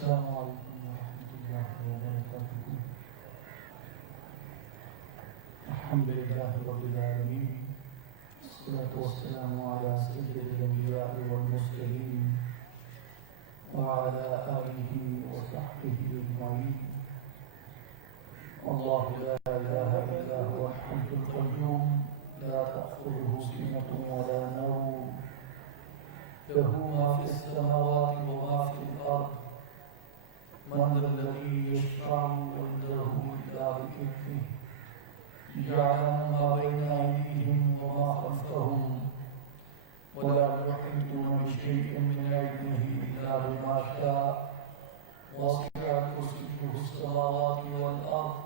السلام عليكم ورحمة الله وبركاته. الحمد لله رب العالمين، والصلاة والسلام على سيد الأنبياء والمرسلين وعلى آله وصحبه أجمعين. الله لا إله إلا هو الحي القيوم لا تأخذه سنة ولا نوم، له ما في السماوات وما في الأرض، من ذا الذي يشفع عنده إلا بإذنه، يعلم ما بين أيديهم وما خلفهم، ولا يحيطون بشيء من علمه إلا بما شاء، وسع كرسيه السماوات والأرض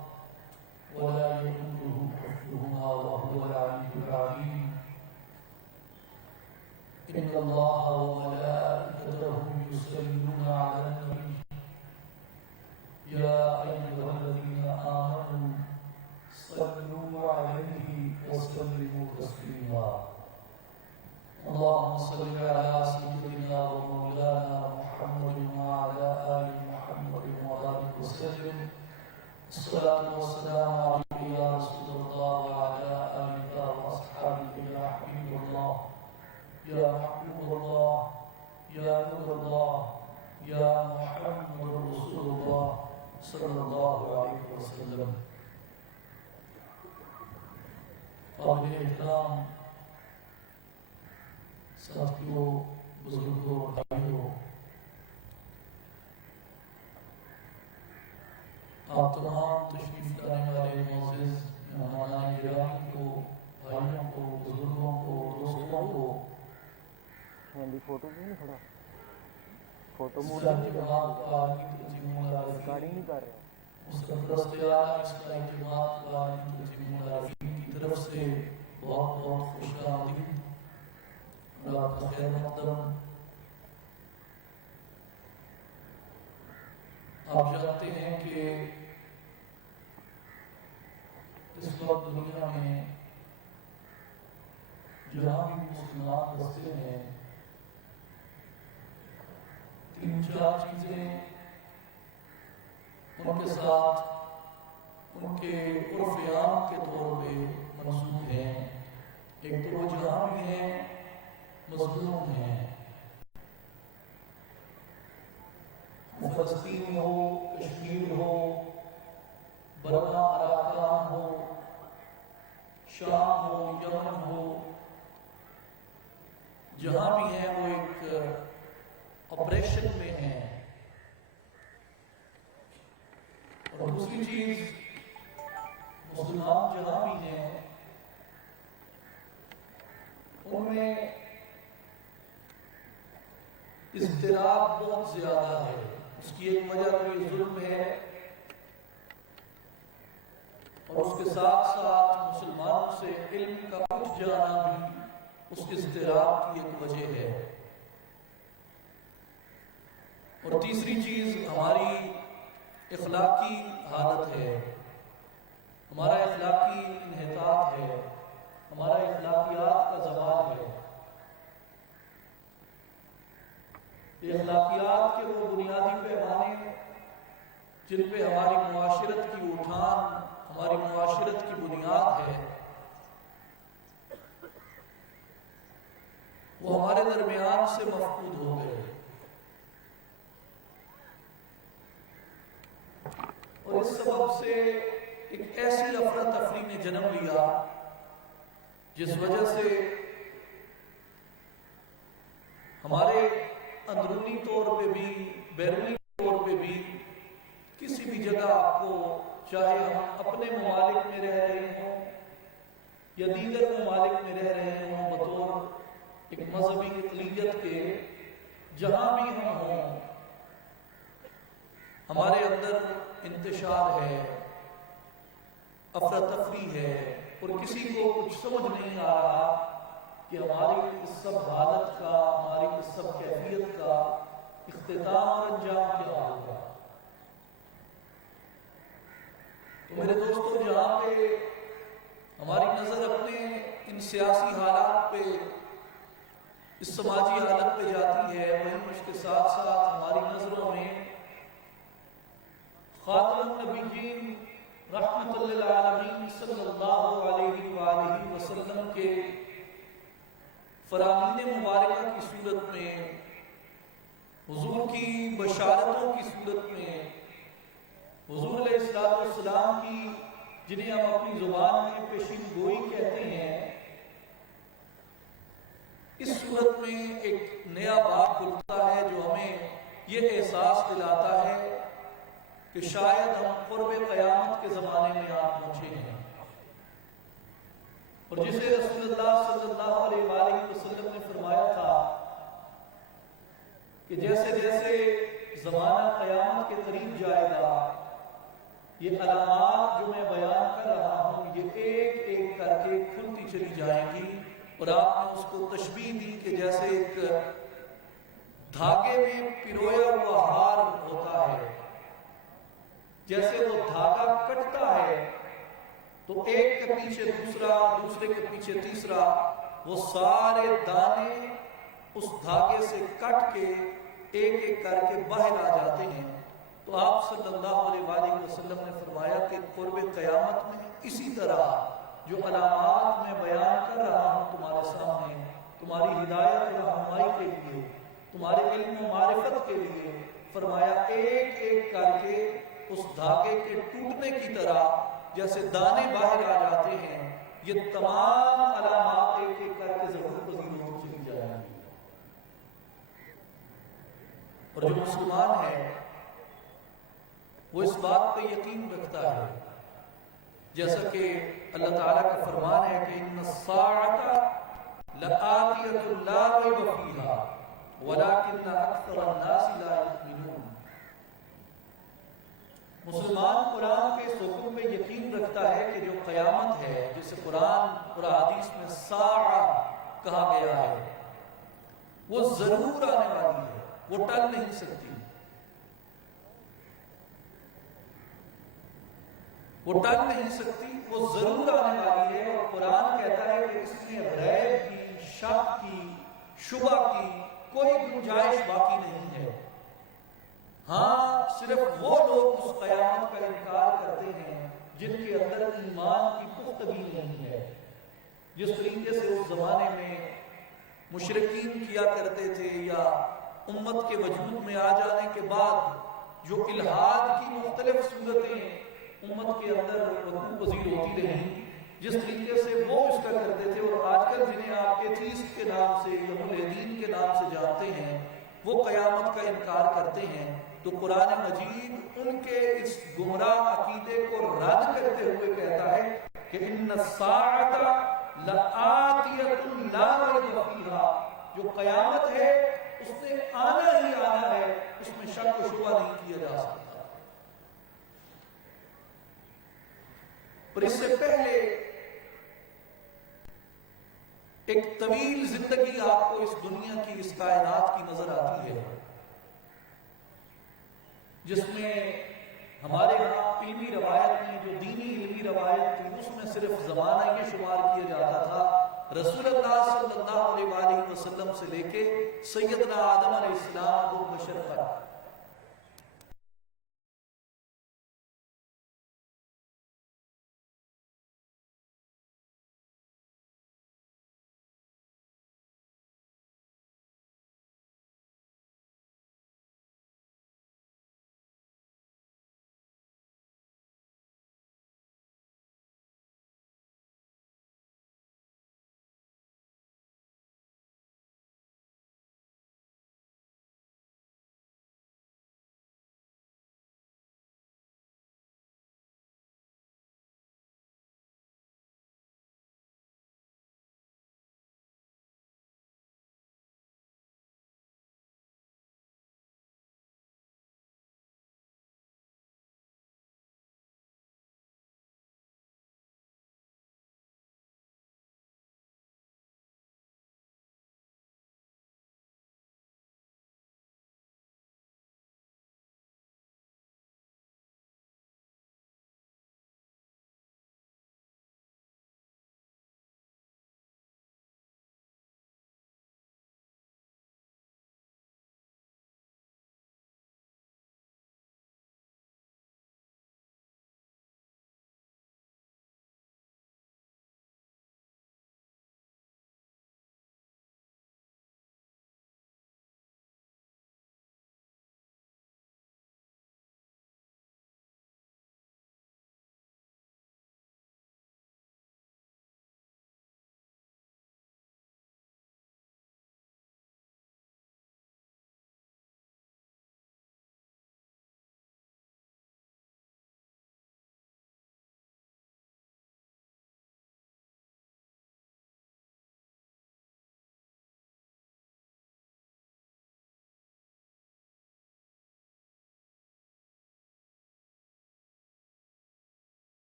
ولا يؤوده حفظهما وهو العلي العظيم. إن الله وملائكته يصلون على النبي يا أيها الذين آمنوا صلوا عليه وسلموا تسليما. اللهم صل على سيدنا ومولانا محمد وعلى آل محمد وبارك وسلم. الصلاة والسلام عليك يا رسول الله وعلى آلك وأصحابك يا حبيب الله يا محبوب الله يا نور الله يا محمد رسول الله صلی اللہ علیہ وسلم. قابل احترام ساتھیوں، بزرگوں، بھائیوں، آپ تمام تشریف لانے والے معزز مہمانان گرامی کو، بھائیوں کو، بزرگوں کو، دوستوں کو، فوٹو نہیں کھڑا فوٹو اسلامی جماعت کا تنظیم ریکارڈنگ نہیں کر رہا مستقبل اسلامی جماعت کا تنظیم کی طرف سے بہت بہت خوش آمدید اور آپ کا خیر مقدم. آپ جانتے ہیں کہ اس وقت دنیا میں جہاں بھی مسلمان بستے ہیں، تین چار چیزیں ان کے ساتھ ان کے عرف عام کے طور پہ منسوب ہیں. ایک تو وہ جہاں بھی ہیں مظلوم ہیں، فلسطین ہو، کشمیر ہو، برما اراکان ہو، شام ہو، یمن ہو، جہاں بھی ہیں وہ ایک آپریشن میں ہیں. اور دوسری چیز، مسلمان جہاں بھی ہیں ان میں اضطراب بہت زیادہ ہے. اس کی ایک وجہ تو یہ ظلم ہے، اور اس کے ساتھ ساتھ مسلمانوں سے علم کا اٹھ جانا بھی اس اضطراب کی ایک وجہ ہے. اور تیسری چیز ہماری اخلاقی حالت ہے، ہمارا اخلاقی انحطاط ہے، ہمارا اخلاقیات کا زوال ہے. یہ اخلاقیات کے وہ بنیادی پیمانے جن پہ ہماری معاشرت کی اٹھان، ہماری معاشرت کی بنیاد ہے، وہ ہمارے درمیان سے مفقود ہو گئے. اور اس سبب سے ایک ایسی افراتفری نے جنم لیا جس وجہ سے ہمارے اندرونی طور پہ بھی، بیرونی طور پہ بھی، کسی بھی جگہ آپ کو، چاہے ہم اپنے ممالک میں رہ رہے ہوں یا دیگر ممالک میں رہ رہے ہوں، بطور ایک مذہبی اقلیت کے، جہاں بھی ہم ہوں، ہمارے اندر انتشار ہے، افراتفری ہے، اور کسی کو کچھ سمجھ نہیں آ رہا کہ ہماری اس سب حالت کا، ہماری اس سب کیفیت کا اختتام اور انجام کیا ہوگا. تو میرے دوستو، جہاں پہ ہماری نظر اپنے ان سیاسی حالات پہ، اس سماجی حالت پہ جاتی ہے، وہیں اس کے ساتھ ساتھ ہماری نظروں میں رحمت للعالمین صلی اللہ علیہ وآلہ وسلم کے فرامین مبارکہ کی صورت میں، حضور کی بشارتوں کی صورت میں، حضور علیہ السلام کی جنہیں ہم اپنی زبان میں پیشین گوئی کہتے ہیں، اس صورت میں ایک نیا باب کھلتا ہے جو ہمیں یہ احساس دلاتا ہے کہ شاید ہم قرب قیامت کے زمانے میں آ پہنچے ہیں، اور جسے رسول اللہ صلی اللہ علیہ وآلہ وسلم نے فرمایا تھا کہ جیسے جیسے زمانہ قیامت کے قریب جائے گا، یہ علامات جو میں بیان کر رہا ہوں یہ ایک ایک کر کے کھلتی چلی جائیں گی، اور آپ نے اس کو تشبیہ دی کہ جیسے ایک دھاگے میں پرویا ہوا ہار ہوتا ہے، جیسے وہ دھاگا کٹتا ہے تو ایک کے پیچھے دوسرا، دوسرے کے پیچھے تیسرا، وہ سارے دانے اس دھاگے سے کٹ کے ایک ایک کر کے باہر آ جاتے ہیں۔ تو آپ صلی اللہ علیہ وآلہ وسلم نے فرمایا کہ قرب قیامت میں اسی طرح جو علامات میں بیان کر رہا ہوں تمہارے سامنے، تمہاری ہدایت و رہنمائی کے لیے، تمہارے علم و معرفت کے لیے، فرمایا ایک ایک کر کے اس دھاگے کے ٹوٹنے کی طرح جیسے دانے باہر آ جاتے ہیں، یہ تمام علامات ایک ایک کر کے ضرور پذیر ہو چلی جائیں گی۔ اور جو مسلمان ہے وہ اس بات پہ یقین رکھتا ہے، جیسا کہ اللہ تعالیٰ کا فرمان ہے کہ ان الساعۃ لآتیۃ لا ریب فیہا ولکن اکثر الناس لا یؤمنون۔ مسلمان قرآن کے اس حکم پہ یقین رکھتا ہے کہ جو قیامت ہے، جسے قرآن اور حدیث میں ساعہ کہا گیا ہے، وہ ضرور آنے والی ہے، وہ ٹل نہیں سکتی، وہ ٹل نہیں سکتی، وہ ضرور آنے والی ہے۔ اور قرآن کہتا ہے کہ اس میں ریب کی، شک کی، شبہ کی کوئی گنجائش باقی نہیں ہے۔ ہاں صرف وہ لوگ اس قیامت کا انکار کرتے ہیں جن کے اندر ایمان کی پختگی نہیں ہے، جس طریقے سے اس زمانے میں مشرکین کیا کرتے تھے، یا امت کے وجود میں آ جانے کے بعد جو الحاد کی مختلف صورتیں امت کے اندر وقوع پذیر ہوتی رہیں، جس طریقے سے وہ اس کا کرتے تھے، اور آج کل جنہیں آپ ایتھیسٹ کے نام سے یا ملحدین کے نام سے جانتے ہیں، وہ قیامت کا انکار کرتے ہیں۔ تو قرآن مجید ان کے اس گمراہ عقیدے کو رد کرتے ہوئے کہتا ہے کہ ان الساعۃ لآتیۃ لا ریب فیہا، جو قیامت ہے اس نے آنا ہی آنا ہے، اس میں شک و شبہ نہیں کیا جا سکتا۔ اور اس سے پہلے ایک طویل زندگی آپ کو اس دنیا کی، اس کائنات کی نظر آتی ہے، جس میں ہمارے ہاں علمی روایت میں جو دینی علمی روایت تھی اس میں صرف زمانہ یہ شمار کیا جاتا تھا رسول اللہ صلی اللہ علیہ وآلہ وسلم سے لے کے سیدنا آدم علیہ السلام کو بشر تک۔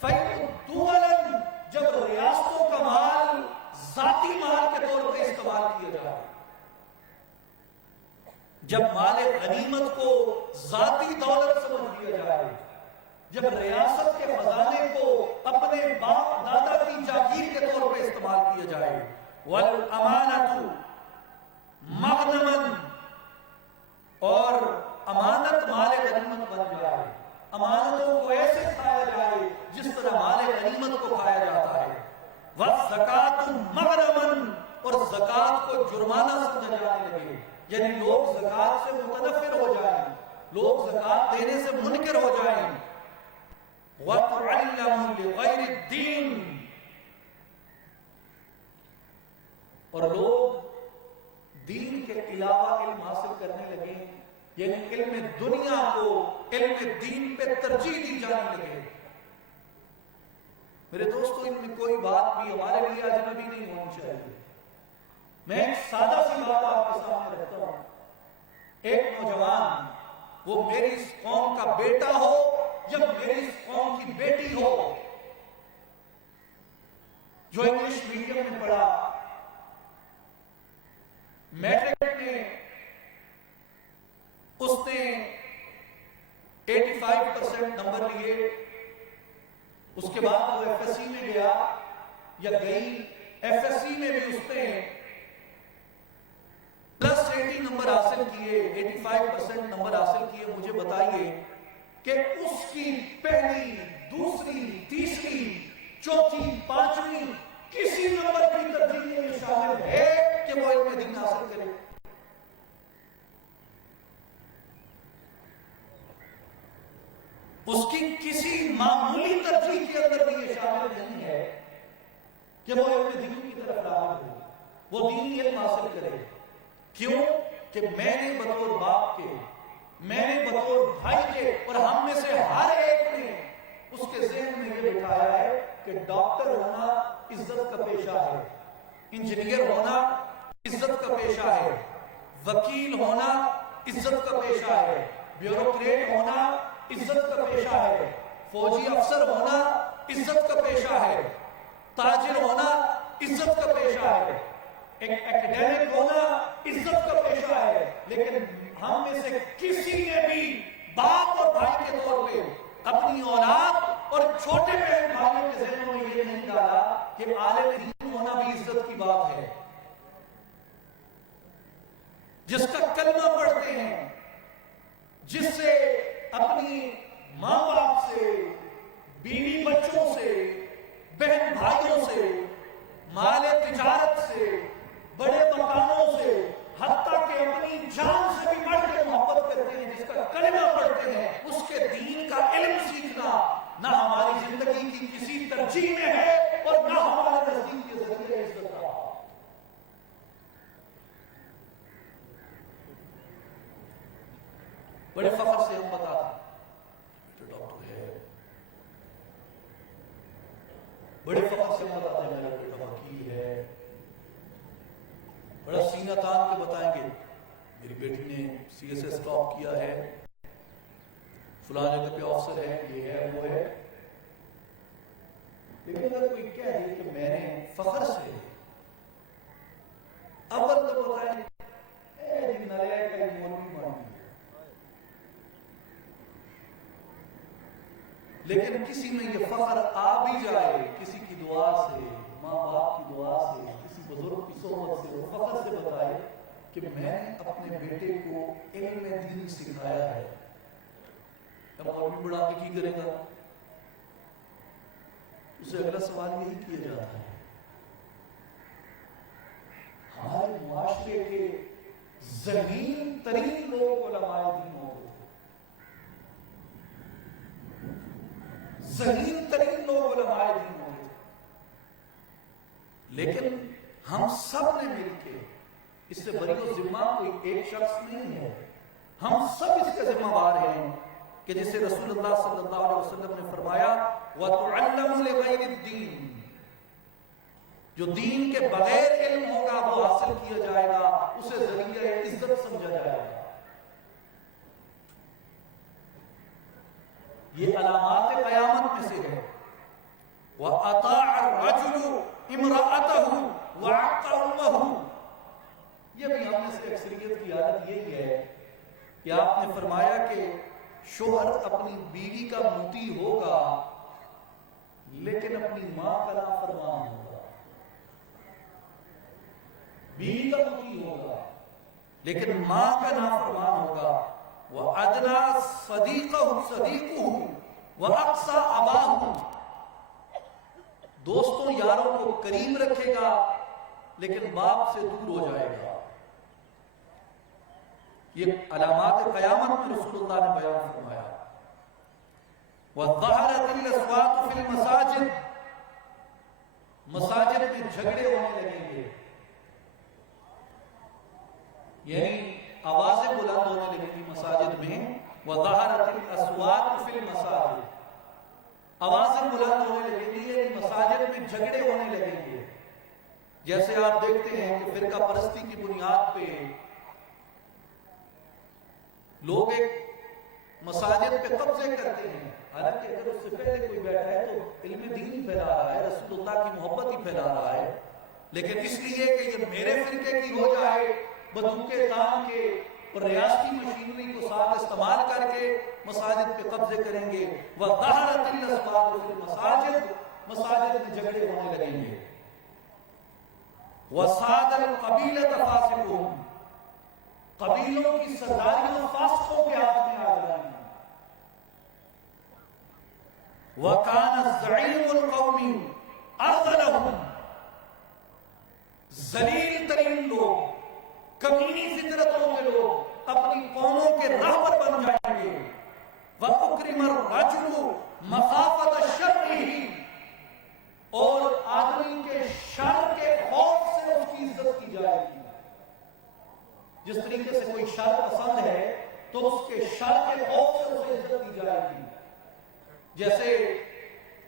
فَيُؤْتُوَلًا جب ریاستوں کا مال ذاتی مال کے طور پہ استعمال کیا جائے، جب مال غنیمت کو ذاتی دولت سمجھ لیا جائے، جب ریاست کے خزانے کو اپنے باپ دادا کی جاگیر کے طور پہ استعمال کیا جائے، وَالْأَمَانَةُ مَغْنَمًا اور امانت مال غنیمت بن جائے، امانتوں کو ایسے کھایا جائے جس طرح مال غنیمت کو کھایا جاتا ہے، وَالزَّكَاةُ مَغْرَمًا اور زکوٰۃ کو جرمانہ سمجھا جانے لگے، یعنی لوگ زکوٰۃ سے متنفر ہو جائیں، لوگ زکوٰۃ دینے سے منکر ہو جائیں، وَتُعَلَّمُ لِغَيْرِ الدِّينِ اور لوگ دین کے علاوہ علم حاصل کرنے لگے، یعنی علم دنیا کو علم دین پہ ترجیح دی جانے لگے۔ میرے دوستو، ان میں کوئی بات بھی ہمارے لیے اجنبی نہیں ہونی چاہیے۔ میں ایک سادہ سی بات آپ کے سامنے رکھتا ہوں۔ ایک نوجوان، وہ میری اس قوم کا بیٹا ہو یا میری اس قوم کی بیٹی ہو، جو انگلش میڈیم میں پڑھا، میٹرک میں اس نے 85% نمبر لیے، اس کے بعد وہ ایف ایس سی میں گیا یا گئی، ایف ایس سی میں بھی اس نے +80 نمبر حاصل کیے، 85% نمبر حاصل کیے۔ مجھے بتائیے کہ اس کی پہلی، دوسری، تیسری، چوتھی، پانچویں کسی نمبر کی ترجیح میں شامل ہے کہ وہ علم دین حاصل کرے؟ اس کی کسی معمولی ترجیح کے اندر بھی یہ شامل نہیں ہے کہ وہ علم دین کی طرف راغب ہو، وہ دینی علم حاصل کرے۔ کیوں؟ کہ میں نے بطور باپ کے، میں نے بطور بھائی کے، اور ہم میں سے ہر ایک نے اس کے ذہن میں یہ بٹھایا ہے کہ ڈاکٹر ہونا عزت کا پیشہ ہے، انجینئر ہونا عزت کا پیشہ ہے، وکیل ہونا عزت کا پیشہ ہے، بیوروکریٹ ہونا عزت کا پیشہ ہے، فوجی افسر ہونا عزت کا پیشہ ہے، تاجر ہونا عزت کا پیشہ ہے، ایک ایکڈیمک ہونا عزت کا پیشہ ہے۔ لیکن ہم میں سے کسی نے بھی باپ اور بھائی کے طور پہ اپنی اولاد اور چھوٹے بہن بھائیوں کے ذہنوں میں یہ نہیں ڈالا کہ عالم دین ہونا بھی عزت کی بات ہے، جس کا کلمہ پڑھتے ہیں، جس سے اپنی ماں باپ سے، بیوی بچوں سے، بہن بھائیوں سے، مال تجارت سے، بڑے مکانوں سے، حتیٰ کہ اپنی جان سے بھی بڑھ کے محبت کرتے ہیں، جس کا کلمہ پڑھتے ہیں، اس کے دین کا علم سیکھنا نہ ہماری زندگی کی کسی ترجیح میں ہے اور نہ ہمارے نزدیک کے ذریعے عزت کا۔ بڑے فخر سے ہم بتاتے ہیں ڈاکٹر ہے، بڑے فخر سے ہم بتاتے ہیں میرا بیٹا وکیل ہے، بڑا سینہ تان کے بتائیں گے میری بیٹی نے سی ایس ایس ٹاپ کیا ہے، فلاں جگہ پہ افسر ہے، یہ ہے وہ ہے۔ لیکن اگر کوئی کہہ دے کہ میں نے فخر سے، اول تو بتائیں اے جی نالے کا مولوی مان لیا، لیکن کسی میں یہ فخر آ بھی جائے، کسی کی دعا سے، ماں باپ کی دعا سے، کسی بزرگ کی صحبت سے، وہ فخر سے بتائے کہ میں نے اپنے بیٹے کو علم دین سکھایا ہے، اب مولوی بڑھا کے کی کرے گا؟ اسے اگلا سوال یہی کیا جاتا ہے۔ ہمارے معاشرے کے ذہین ترین لوگ علماء دین ہوتے تھے، ذہین ترین لوگ علماء دین ہوتے تھے، لیکن ہم سب نے مل کے، اس سے بری و ذمہ کوئی ایک شخص نہیں ہے، ہم سب اس کے ذمہ دار ہیں کہ جسے رسول اللہ صلی اللہ علیہ وسلم نے فرمایا وَتُعَلَّمُ لِغَيْرِ الدِّينِ، جو دین کے بغیر علم ہوگا وہ حاصل کیا جائے گا، اسے ذریعہ عزت سمجھا جائے گا۔ یہ علامات قیامت میں سے وَأَطَاعَ الرَّجُلُ امْرَأَتَهُ وَعَقَّ أُمَّهُ۔ یہ بھی ہم میں سے اکثریت کی عادت یہی ہے کہ آپ نے فرمایا کہ شوہر اپنی بیوی کا مطیع ہوگا لیکن اپنی ماں کا نافرمان ہوگا، بیوی کا مطیع ہوگا لیکن ماں کا نافرمان ہوگا۔ وَأَدْنَا صَدِيقَهُ صَدِيقُهُ وَأَقْصَى أَبَاهُ، دوستوں یاروں کو قریب رکھے گا لیکن باپ سے دور ہو جائے گا۔ یہ علامات قیامت میں رسول اللہ نے بیان فرمایا۔ وَظَهَرَتِ الْأَصْوَاتُ فِي الْمَسَاجِدِ، مساجد میں جھگڑے ہونے لگیں گے، یعنی آوازیں بلند ہونے لگیں گی مساجد میں۔ وَظَهَرَتِ الْأَصْوَاتُ فِي الْمَسَاجِدِ، آوازیں بلند ہونے لگیں گی، یعنی مساجد میں جھگڑے ہونے لگیں گے۔ جیسے آپ دیکھتے ہیں کہ فرقہ پرستی کی بنیاد پہ لوگ ایک مساجد پہ قبضے کرتے ہیں، حالانکہ اگر اس سے پہلے کوئی بیٹھا ہے تو علم دین ہی پھیلا رہا ہے، رسول اللہ کی محبت ہی پھیلا رہا ہے، لیکن اس لیے کہ یہ میرے فرقے کی ہو جائے، بندوقیں تان کے اور ریاستی مشینری کو ساتھ استعمال کر کے مساجد پہ قبضے کریں گے۔ وَظَهَرَتِ الْأَصْوَاتُ فِي الْمَسَاجِدِ، مساجد میں جھگڑے ہونے لگیں گے۔ وَصَادَ الْقَبِيلَةَ فَاسِقُهُمْ، قبیلوں کی سرداریاں فاسقوں کے ہاتھ میں آ جائیں گی۔ وَكَانَ الزَّعِيمُ الْقَوْمِ أَرْذَلَهُمْ، ذلیل ترین لوگ، کمینی فطرتوں کے لوگ اپنی قوموں کے راہبر بن جائیں گے۔ وَأُكْرِمَ الرَّجُلُ مَخَافَةَ شَرِّهِ، اور آدمی کے شر کے خوف سے اس کی عزت کی جائے گی۔ جس طریقے سے کوئی شر پسند ہے تو اس کے شر کے خوف سے اسے عزت کی جائے گی۔ جیسے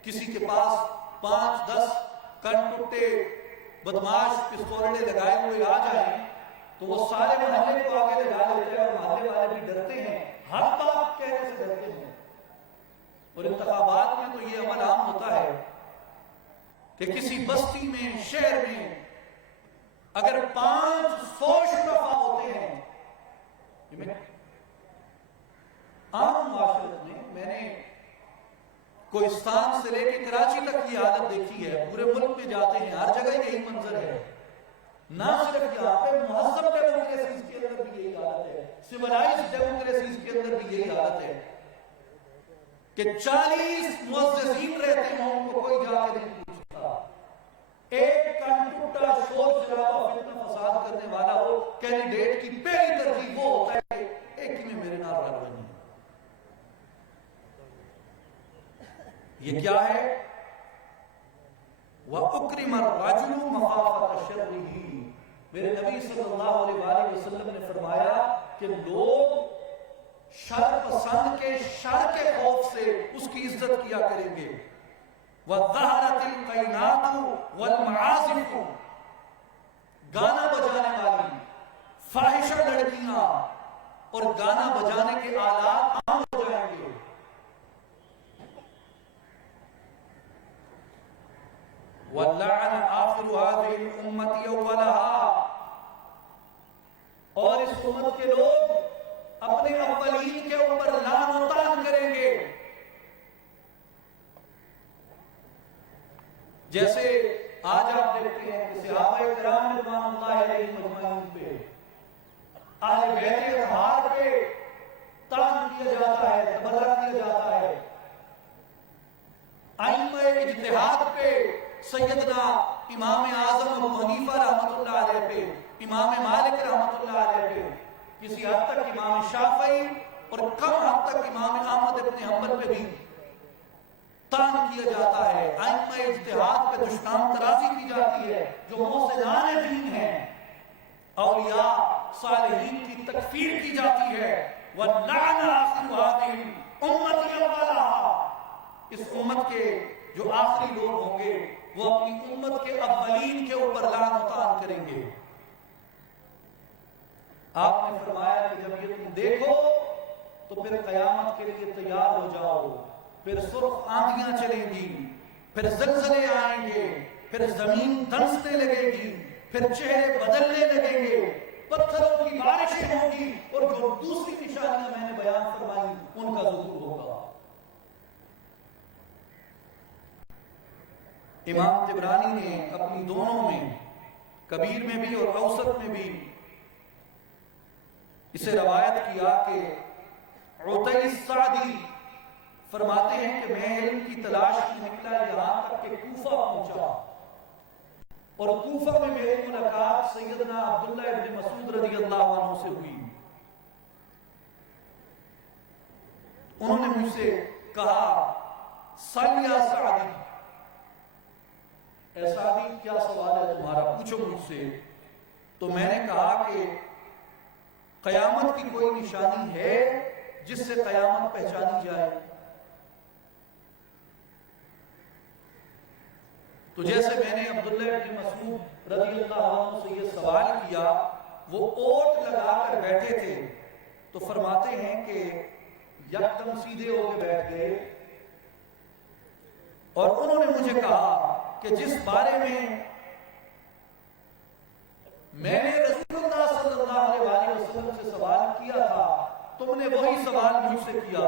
کسی کے پاس 5-10 کن ٹوٹے بدماش پستولے لگائے ہوئے آ جائیں تو وہ سارے محلے کو آگے لگا لیتے ہیں، اور محلے والے بھی ڈرتے ہیں، ہر بات کہنے سے ڈرتے ہیں۔ اور انتخابات میں تو یہ عمل عام ہوتا ہے کہ کسی بستی میں، شہر میں اگر 500 شرفا ہوتے ہیں، عام معاشرت میں نے کوہستان سے لے کے کراچی تک کی حالت دیکھی ہے، پورے ملک میں جاتے ہیں، ہر جگہ یہی منظر ہے۔ نہ صرف یہاں پہ، مہذب ڈیموکریسیز کے اندر بھی یہی حالت ہے، سیولائزڈ ڈیموکریسیز کے اندر بھی یہی حالت ہے کہ 40 معززین رہتے ہیں، ان کو کوئی جا کے نہیں پوچھتا۔ ایک کن ٹوٹا شور شرابہ فتنہ فساد کرنے والا ہو، کینڈیڈیٹ کی پہلی ترجیح وہ ہوتا ہے کہ ایک ہی میں میرے نال رل بنی۔ یہ کیا ہے؟ وَأُكْرِمَ الرَّجُلُ مَخَافَةَ شَرِّهِ، میرے نبی صلی اللہ علیہ وآلہ وسلم نے فرمایا کہ لوگ شر پسند کے شر کے خوف سے اس کی عزت کیا کریں گے۔ وَظَهَرَتِ الْقَيْنَاتُ وَالْمَعَازِفُ، گانا بجانے والی فاحشہ لڑکیاں اور گانا بجانے کے آلات عام ہو جائیں گے۔ وَلَّعَنَ آخِرُ هَذِهِ الْأُمَّةِ أَوَّلَهَا، اور اس امت کے لوگ اپنے اولین کے اوپر لعن و طعن کریں گے۔ جیسے آج آپ دیکھتے ہیں کہ صحابہ کرام رضوان اللہ علیہم مجمعین پہ، اہل بیت اطہار پہ طعن کیا جاتا ہے، تبرہ کیا جاتا ہے۔ ائمہ اجتہاد پہ، سیدنا امام اعظم ابو حنیفہ رحمۃ اللہ علیہ پہ، امام مالک رحمۃ اللہ علیہ پہ، کسی حد تک امام شافعی اور کم حد تک امام احمد ابن حنبل پہ بھی طعن کیا جاتا ہے۔ ائمہ اجتہاد پہ دشنام ترازی کی جاتی ہے، جو محسنان دین ہیں، اولیاء صالحین کی تکفیر کی جاتی ہے۔ وَلَعَنَ آخِرُ هَذِهِ الْأُمَّةِ أَوَّلَهَا، اس امت کے جو آخری لوگ ہوں گے وہ اپنی امت کے اولین کے اوپر لعن و طعن کریں گے۔ آپ نے فرمایا کہ جب یہ تم دیکھو تو پھر قیامت کے لیے تیار ہو جاؤ، پھر سرخ آندیاں چلیں گی، پھر زلزلے آئیں گے، پھر زمین دھنسنے لگے گی، پھر چہرے بدلنے لگیں گے، پتھروں کی بارشیں ہوں گی، اور جو دوسری نشانیاں میں نے بیان فرمائی ان کا ظہور ہوگا۔ امام طبرانی نے اپنی دونوں میں، کبیر میں بھی اور اوسط میں بھی، اسے روایت کیا کہ عطی سعدی فرماتے ہیں کہ میں علم کی تلاش میں نکلا یہاں تک کہ کوفہ پہنچا، اور کوفہ میں میری ملاقات سیدنا عبداللہ ابن مسعود رضی اللہ عنہ سے ہوئی۔ انہوں نے مجھ سے کہا سل یا سعدی، اے سعدی کیا سوال ہے تمہارا، پوچھو مجھ سے۔ تو میں نے کہا کہ قیامت کی کوئی نشانی ہے جس سے قیامت پہچانی جائے؟ تو جیسے میں نے عبداللہ ابن مسعود رضی اللہ عنہ سے یہ سوال کیا، وہ اوٹ لگا کر بیٹھے تھے، تو فرماتے ہیں کہ یکدم سیدھے ہو کے بیٹھ گئے، اور انہوں نے مجھے کہا کہ جس بارے میں نے رسول اللہ صلی اللہ علیہ وسلم سے سوال کیا تھا، تم نے وہی سوال مجھ سے کیا۔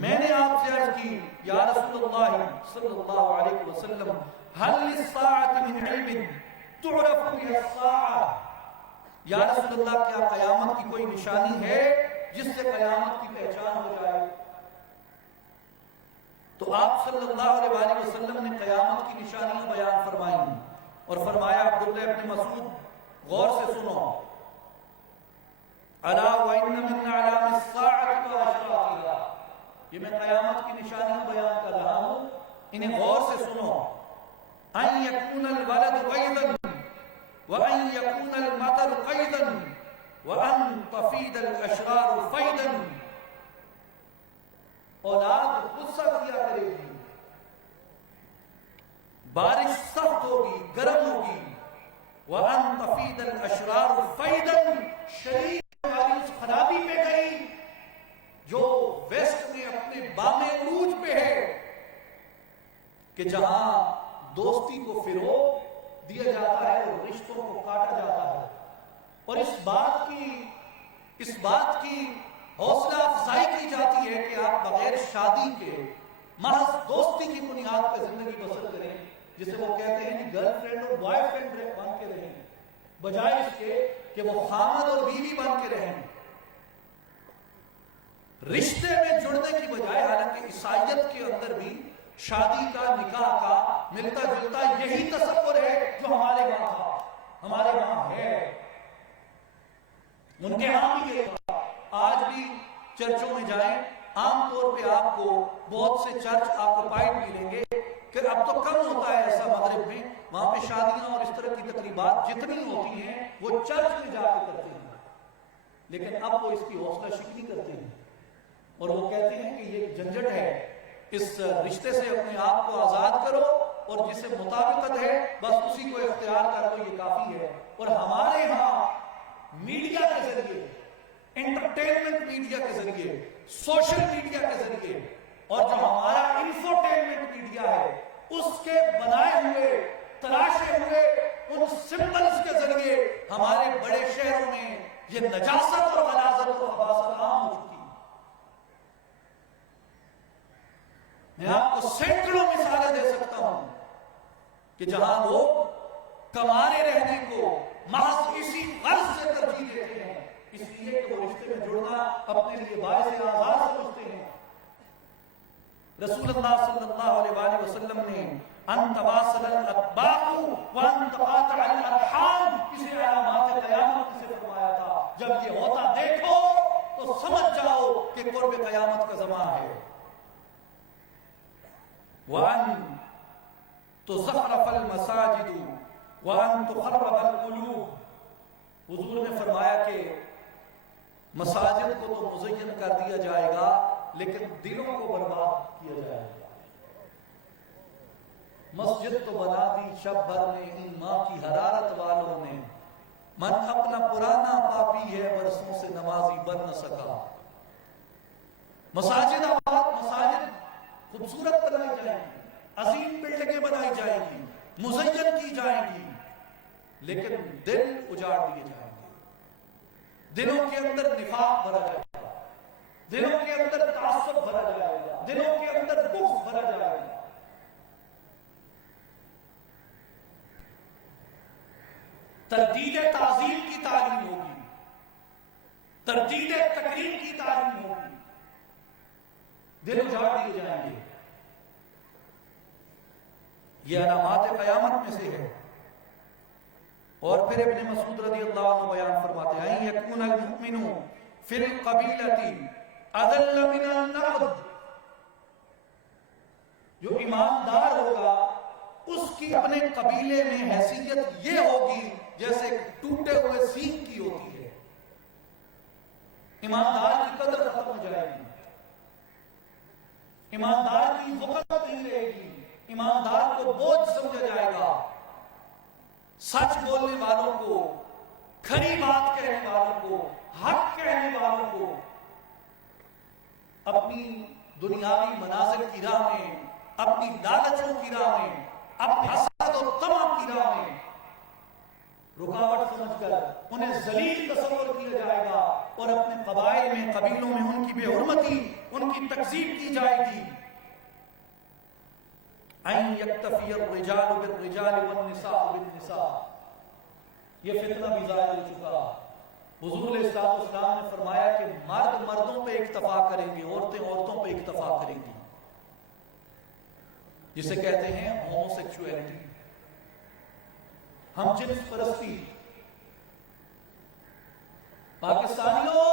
میں نے آپ سے عرض کی یا رسول اللہ صلی اللہ علیہ وسلم هل للساعة من علم تعرف بها الساعة، یا رسول اللہ کیا قیامت کی کوئی نشانی ہے جس سے قیامت کی پہچان ہو جائے؟ تو آپ صلی اللہ علیہ وسلم نے قیامت کی نشانیاں بیان فرمائیں اور فرمایا عبداللہ ابن مسعود غور سے سنو، الا وان من علام الساعة واشراطها، یہ میں قیامت کی نشانیاں بیان کر رہا ہوں، انہیں غور سے سنو۔ ان يكون الولد قيدا وان يكون المطر قيدا وان تفيد الاشرار فيدا، اولاد غصہ کیا کرے گی، بارش سخت ہوگی، گرم ہوگی، وَأَن تَفِيدَ الْأَشْرَارُ فَيْدًا، شریر والی اس خرابی پہ گئی جو ویسٹ میں اپنے بام عروج پہ ہے، کہ جہاں دوستی کو فروغ دیا جاتا ہے اور رشتوں کو کاٹا جاتا ہے، اور اس بات کی حوصلہ افزائی کی جاتی ہے کہ آپ بغیر شادی کے محض دوستی کی بنیاد پہ زندگی بسر کریں، جسے وہ کہتے ہیں کہ گرل فرینڈ اور بوائے فرینڈ بن کے رہیں، بجائے اس کے کہ وہ خامد اور بیوی بن کے رہیں، رشتے میں جڑنے کی بجائے۔ حالانکہ عیسائیت کے اندر بھی شادی کا، نکاح کا ملتا جلتا یہی تصور ہے جو ہمارے وہاں تھا، ہمارے وہاں ہے، ان کے ہاں بھی یہ تھا۔ آج بھی چرچوں میں جائیں، عام طور پہ آپ کو بہت سے چرچ آکوپائیڈ ملیں گے، کہ اب تو کم ہوتا ہے ایسا مغرب میں، وہاں پہ شادیاں اور اس طرح کی تقریبات جتنی ہوتی ہیں وہ چرچ میں جا کے کرتے ہیں، لیکن اب وہ اس کی حوصلہ شکنی کرتے ہیں، اور وہ کہتے ہیں کہ یہ جھنجھٹ ہے، اس رشتے سے اپنے آپ کو آزاد کرو، اور جسے مطابقت ہے بس اسی کو اختیار کر لو، یہ کافی ہے۔ اور ہمارے ہاں میڈیا کے ذریعے، انٹرٹینمنٹ میڈیا کے ذریعے، سوشل میڈیا کے ذریعے، اور جو ہمارا انفوٹینمنٹ میڈیا ہے اس کے بنائے ہوئے، تراشے ہوئے ان سمبلز کے ذریعے ہمارے بڑے شہروں میں یہ نجاست اور غلاظت اور خباثت عام ہو چکی ہے۔ میں آپ کو سینکڑوں مثالیں دے سکتا ہوں کہ جہاں لوگ کمارے رہنے کو محض اسی غرض سے ترجیح دیتے ہیں، اس لیے کہ وہ رشتے میں جڑنا اپنے لیے باعث آزاد سمجھتے ہیں۔ رسول اللہ صلی اللہ علیہ وسلم نے ان تواصل الاطباق وان تقاطع الارحام، اسے علامات قیامت سے فرمایا تھا، جب یہ ہوتا دیکھو تو سمجھ جاؤ کہ قرب قیامت کا زمان ہے۔ وان تزخرف المساجد وان تخرب القلوب، حضور نے فرمایا کہ مساجد کو تو مزین کر دیا جائے گا لیکن دلوں کو برباد کیا جائے گا۔ مسجد تو بنا دی شب بھر میں ان ماں کی حرارت والوں نے، من اپنا پرانا پاپی ہے برسوں سے نمازی بن نہ سکا۔ مساجد آباد، مساجد خوبصورت بنائی جائیں، عظیم بلڈنگیں بنائی جائیں گی، مزین کی جائیں گی، لیکن دل اجاڑ دیے جائیں گے، دلوں کے اندر نفاق بھرا جائے گا، دلوں کے اندر تعصب بھرا جائے گا، دلوں کے اندر بغض بھرا جائے گا۔ تردید تعظیم کی تعلیم ہوگی، تردید تکریم کی تعلیم ہوگی، دل اجاڑ دیے جائیں گے۔ یہ علامات قیامت میں سے ہے۔ اور پھر ابن مسعود رضی اللہ عنہ بیان فرماتے ہیں یکون المؤمن فی القبیلۃ اذل من النقد، جو ایماندار ہوگا اس کی اپنے قبیلے میں حیثیت یہ ہوگی جیسے ٹوٹے ہوئے سینگ کی ہوتی ہے۔ ایماندار کی قدر ختم ہو جائے گی، ایماندار کی وقت نہیں رہے گی، ایماندار کو بوجھ سمجھا جائے گا، سچ بولنے والوں کو، کھری بات کہنے والوں کو، حق کہنے والوں کو اپنی دنیاوی منازل کی راہ میں، اپنی لالچوں کی راہ میں، اپنے حسد و طمع کی راہ میں رکاوٹ سمجھ کر انہیں ذلیل تصور کیا جائے گا، اور اپنے قبائل میں، قبیلوں میں ان کی بے حرمتی، ان کی تکذیب کی جائے گی۔ این یکتفی الرجال بالرجال والنساء بالنساء، یہ فتنہ بھی ظاہر ہو چکا۔ حضور علیہ السلام نے فرمایا کہ مرد مردوں پہ اکتفا کریں گے، عورتیں عورتوں پہ اکتفا کریں گی، جسے کہتے ہیں ہومو سیکسولیٹی، ہم جنس پرستی۔ پاکستانیوں،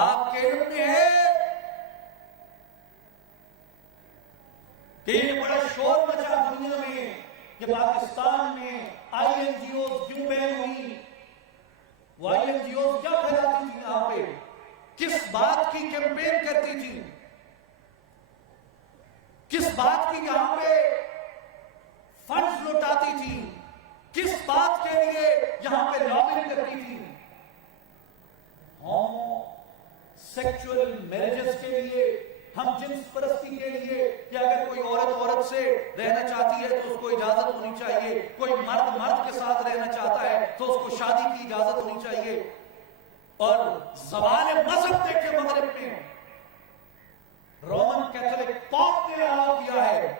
آپ کے علم میں ہے کہ یہ بڑا شور مچا دنیا میں کہ پاکستان میں آئی این جی اوز کیوں بین ہوئی؟ وہ آئی این جی اوز کیا پھیلاتی تھی یہاں پہ؟ کس بات کی کیمپین کرتی تھی؟ کس بات کی یہاں پہ فنڈز لوٹاتی تھی؟ کس بات کے لیے یہاں پہ لابنگ کرتی تھی؟ ہومو سیکچول میرجز کے لیے، ہم جنس پرستی کے لیے، کہ اگر کوئی عورت سے رہنا چاہتی ہے تو اس کو اجازت ہونی چاہیے، کوئی مرد کے ساتھ رہنا چاہتا ہے تو اس کو شادی کی اجازت ہونی چاہیے۔ اور زوال مذہب دیکھے مغرب میں رومن کیتھولک پاپ نے اعلان کیا ہے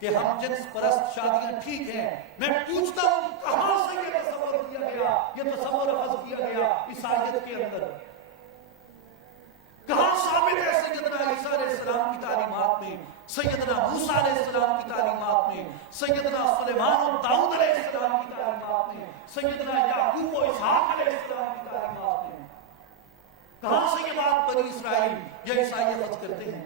کہ ہم جنس پرست شادیاں ٹھیک ہیں۔ میں پوچھتا ہوں کہاں سے یہ تصور کیا گیا، یہ تصور اخذ کیا گیا عیسائیت کے اندر؟ کہاں ثابت ہے سیدنا عیسیٰ علیہ السلام کی تعلیمات میں، سیدنا موسیٰ علیہ السلام کی تعلیمات میں، سیدنا سلیمان و داؤد علیہ السلام کی تعلیمات میں، سیدنا یعقوب و اسحاق علیہ السلام کی تعلیمات میں؟ کہاں سے یہ بات بنی اسرائیل یا عیسائی اخذ کرتے ہیں؟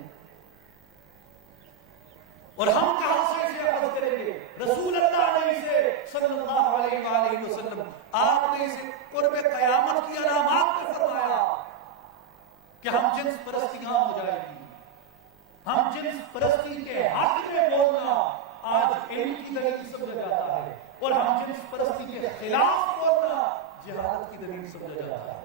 اور ہم کہاں سے اسے اخذ کریں گے؟ رسول اللہ نے اسے صلی اللہ علیہ وآلہ وسلم، آپ نے اسے قرب قیامت کی علامات میں فرمایا کہ ہم جنس پرستی یہاں ہو جائے گی۔ ہم جنس پرستی کے حق میں بولنا آج علم کی دلیل سمجھا جاتا ہے، اور ہم جنس پرستی کے خلاف بولنا جہالت کی دلیل سمجھا جاتا ہے۔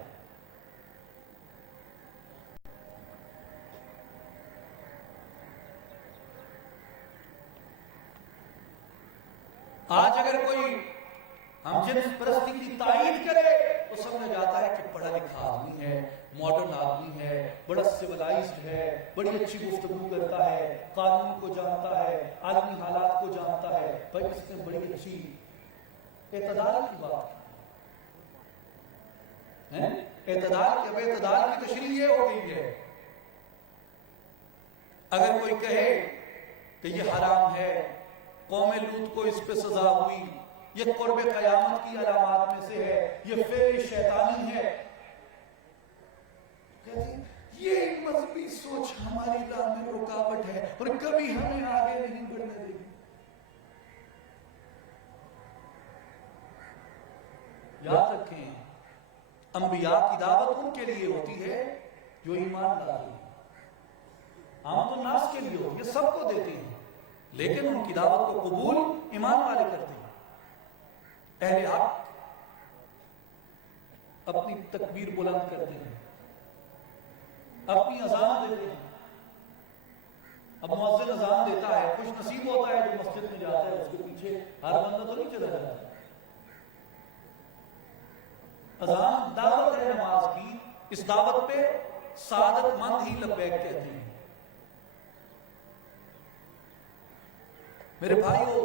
آج اگر کوئی ہم جنس پرستی کی تائید کرے تو سمجھا جاتا ہے کہ پڑھا لکھا آدمی ہے، ماڈرن آدمی ہے، بڑا سیولائزڈ ہے، بڑی اچھی گفتگو کرتا ہے، قانون کو جانتا ہے، عالمی حالات کو جانتا ہے، بھائی اس نے بڑی اچھی اعتدال کی بات ہے۔ اعتدال کی تشریح یہ ہو گئی ہے، اگر کوئی کہے کہ یہ حرام ہے، قوم لوط کو اس پہ سزا ہوئی، یہ قرب قیامت کی علامات میں سے ہے، یہ فعل شیطانی ہے، کہتے ہیں یہ مذہبی سوچ ہماری راہ میں رکاوٹ ہے اور کبھی ہمیں آگے نہیں بڑھنے دے گی۔ یاد رکھیں، انبیاء کی دعوت ان کے لیے ہوتی ہے جو ایمان لاتے ہیں، عام الناس کے لیے ہوتی ہے، سب کو دیتے ہیں، لیکن ان کی دعوت کو قبول ایمان والے کرتے ہیں۔ اہل حق اپنی تکبیر بلند کرتے ہیں، اپنی اذان دیتے ہیں، اب مؤذن اذان دیتا ہے، خوش نصیب ہوتا ہے جو مسجد میں جاتا ہے، اس کے پیچھے ہر بندہ تو نہیں چلا جاتا۔ اذان دعوت ہے نماز کی، اس دعوت پہ سعادت مند ہی لبیک کہتے ہیں۔ میرے بھائیو،